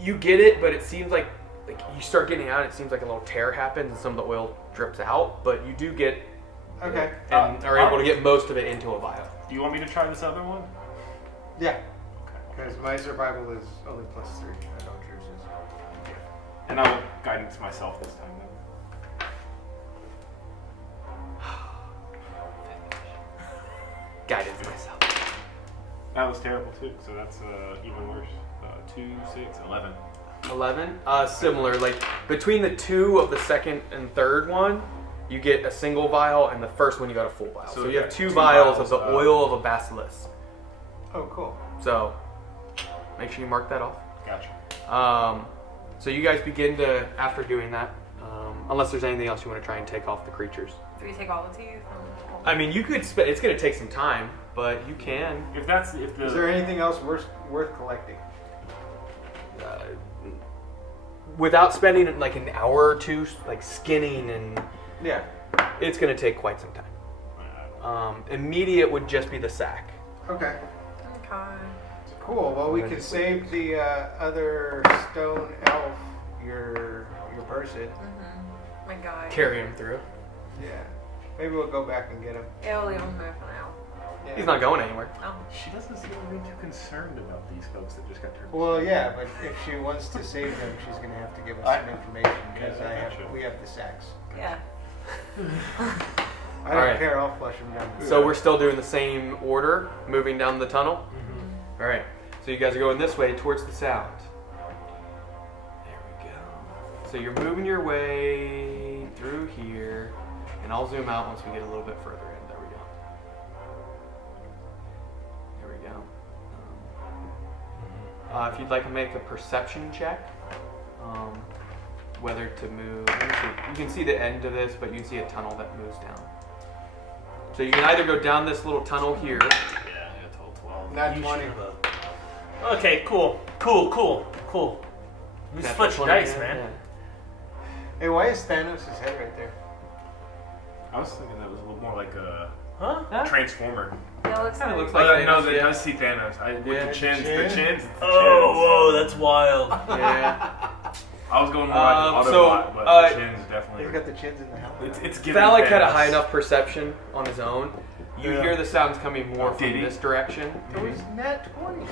You get it, but it seems like you start getting out. It seems like a little tear happens and some of the oil drips out. But you do get Okay. and are able to get most of it into a vial. Do you want me to try this other one? Yeah. Because my survival is only +3. I don't choose this. And I will guidance myself this time then. Guidance myself. That was terrible too, so that's even worse. 2, 6, 11. 11. Similar. Like between the two of the second and third one, you get a single vial, and the first one you got a full vial. So So you you have got two two vials vials of the of- oil of a basilisk. Oh, cool. So make sure you mark that off. Gotcha. So you guys begin to, after doing that, unless there's anything else you want to try and take off the creatures. Do we take all the teeth? I mean, you could spend. It's going to take some time, but you can. If the Is there anything else worth collecting? Without spending like an hour or two, like skinning, and Yeah. it's going to take quite some time. Immediate would just be the sack. Okay. Okay. Cool. Well, we can save the other stone elf, your person. My guy. Carry him through. Yeah. Maybe we'll go back and get him. Yeah, we'll leave him there for now. Yeah. He's not going anywhere. Oh. She doesn't seem to be too concerned about these folks that just got turned. Well, yeah, but if she wants to save them, she's gonna have to give us some information because we have the sacks. Yeah. I don't Alright. care. I'll flush them down. So we're still doing the same order, moving down the tunnel. All right. So you guys are going this way towards the sound. There we go. So you're moving your way through here, and I'll zoom out once we get a little bit further in. There we go. There we go. If you'd like to make a perception check, whether to move. Let me see. You can see the end of this, but you can see a tunnel that moves down. So you can either go down this little tunnel here. Yeah, I got told 12. Not You 20. should have. Okay, cool. You Natural split your 20, dice, yeah, man. yeah. Hey, why is Thanos' head right there? I was thinking that was a little more like a Huh? Transformer. Yeah, it looks Kinda like looks Oh, like no, Thanos, that yeah. does see Thanos. With Yeah. the chins. Chin? The chins. It's the Oh, whoa, that's wild. Yeah. I was going more like an so, Autobot, but the chins definitely. He's got the chins in the helmet. It's giving Phallic had a Thanos. high enough perception on his own. You Yeah. hear the sounds coming more from Did he? this direction. It was net 20.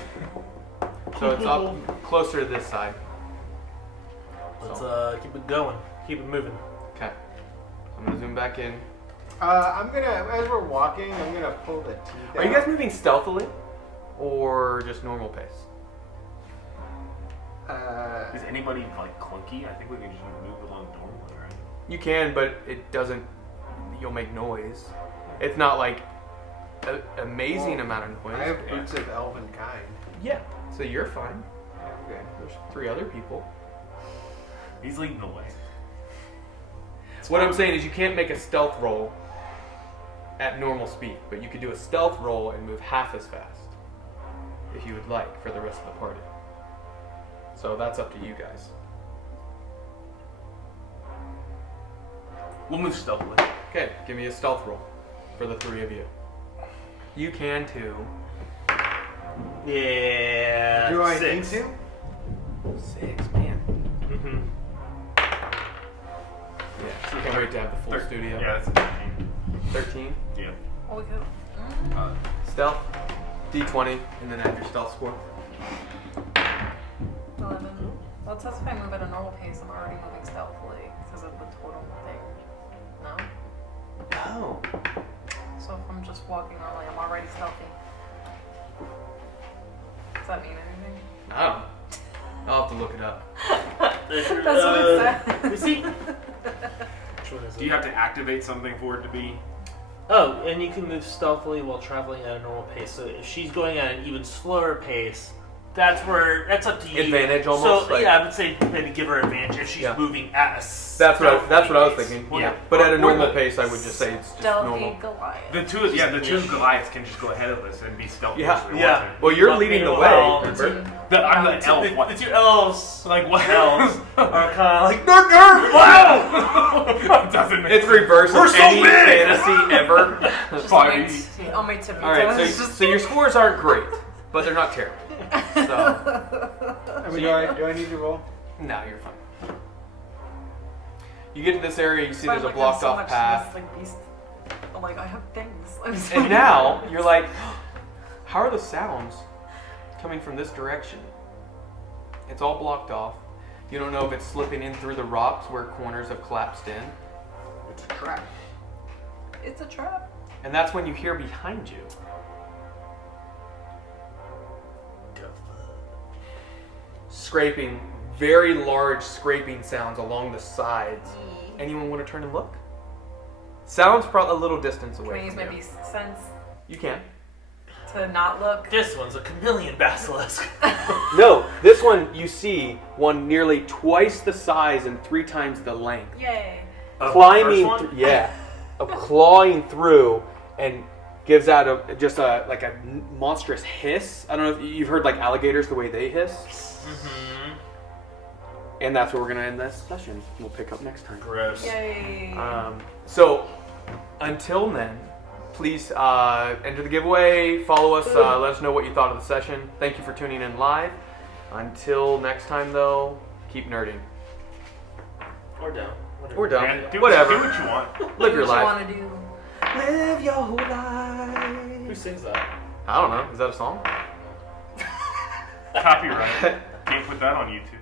So it's up closer to this side. Let's keep it going. Keep it moving. Okay. I'm gonna zoom back in. I'm gonna, as we're walking, I'm gonna pull the teeth out. Are you guys moving stealthily or just normal pace? Is anybody like clunky? I think we can just move along normally, right? You can, but it doesn't. You'll make noise. It's not like an amazing amount of noise. I have boots of elven kind. Yeah. So you're fine. I'm good. There's 3 other people. He's leading the way. What I'm saying is you can't make a stealth roll at normal speed, but you could do a stealth roll and move half as fast if you would like for the rest of the party. So that's up to you guys. We'll move stealthily. Okay, give me a stealth roll for the 3 of you. You can too. Yeah. Do I 6. need to? 6, man. Mm-hmm. Yeah, can't wait to have the full studio. Yeah, that's a 13. 13. Yeah. Oh, we could. Stealth, D20, and then add your stealth score. 11. Well, it says if I move at a normal pace, I'm already moving stealthily because of the total thing. No? Oh. So if I'm just walking normally, I'm already stealthy. Does that mean anything? I don't know. I'll have to look it up. That's what it said. You see? Which one is it? Do you have to activate something for it to be? Oh, and you can move stealthily while traveling at a normal pace. So if she's going at an even slower pace, that's up to you. Advantage almost, So like- yeah, I would say maybe give her advantage if she's Yeah. moving at a. That's what I was pace. thinking. Well, Yeah. yeah. But at a Or normal the- pace, I would just say it's just Stealthy normal. Goliath. The two Goliaths can just go ahead of us and be stealthy. Yeah. as we Yeah. want Well, you're But leading the way. meanwhile, Remember? to. I'm the elf. The 2 elves, Like what? elves, are kind of like Wow! Doesn't make It's reverse We're of so any big! fantasy ever. Just 5e. on my tippy All right, toes. so your scores aren't great, but they're not terrible. So I mean, do I need to roll? no, you're fine. You get to this area, you see there's a I'm blocked so off much path, less, like, beast. I'm like, I have things. I'm so and now you're like, how are the sounds coming from this direction? It's all blocked off. You don't know if it's slipping in through the rocks where corners have collapsed in. It's a trap. It's a trap. And that's when you hear behind you. Scraping, very large scraping sounds along the sides. Anyone want to turn and look? Sounds probably a little distance Can away. I use from my you. beast sense You can. to not look? This one's a chameleon basilisk. No, this one you see one nearly twice the size and 3 times the length. Yay. Climbing, First one? clawing through, and gives out like a monstrous hiss. I don't know if you've heard like alligators the way they hiss. Mm-hmm. And that's where we're gonna end this session. We'll pick up next time. Gross. Yay. So until then, please enter the giveaway. Follow us. Let us know what you thought of the session. Thank you for tuning in live. Until next time, though, keep nerding. Or down. Or down. Man, do Whatever. Do what you want. Live your What you life. want to do? Live your whole life. Who sings that? I don't know. Is that a song? Copyright. Can't put that on YouTube.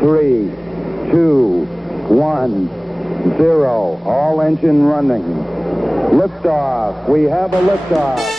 3, 2, 1, 0. All engine running. Liftoff. We have a liftoff.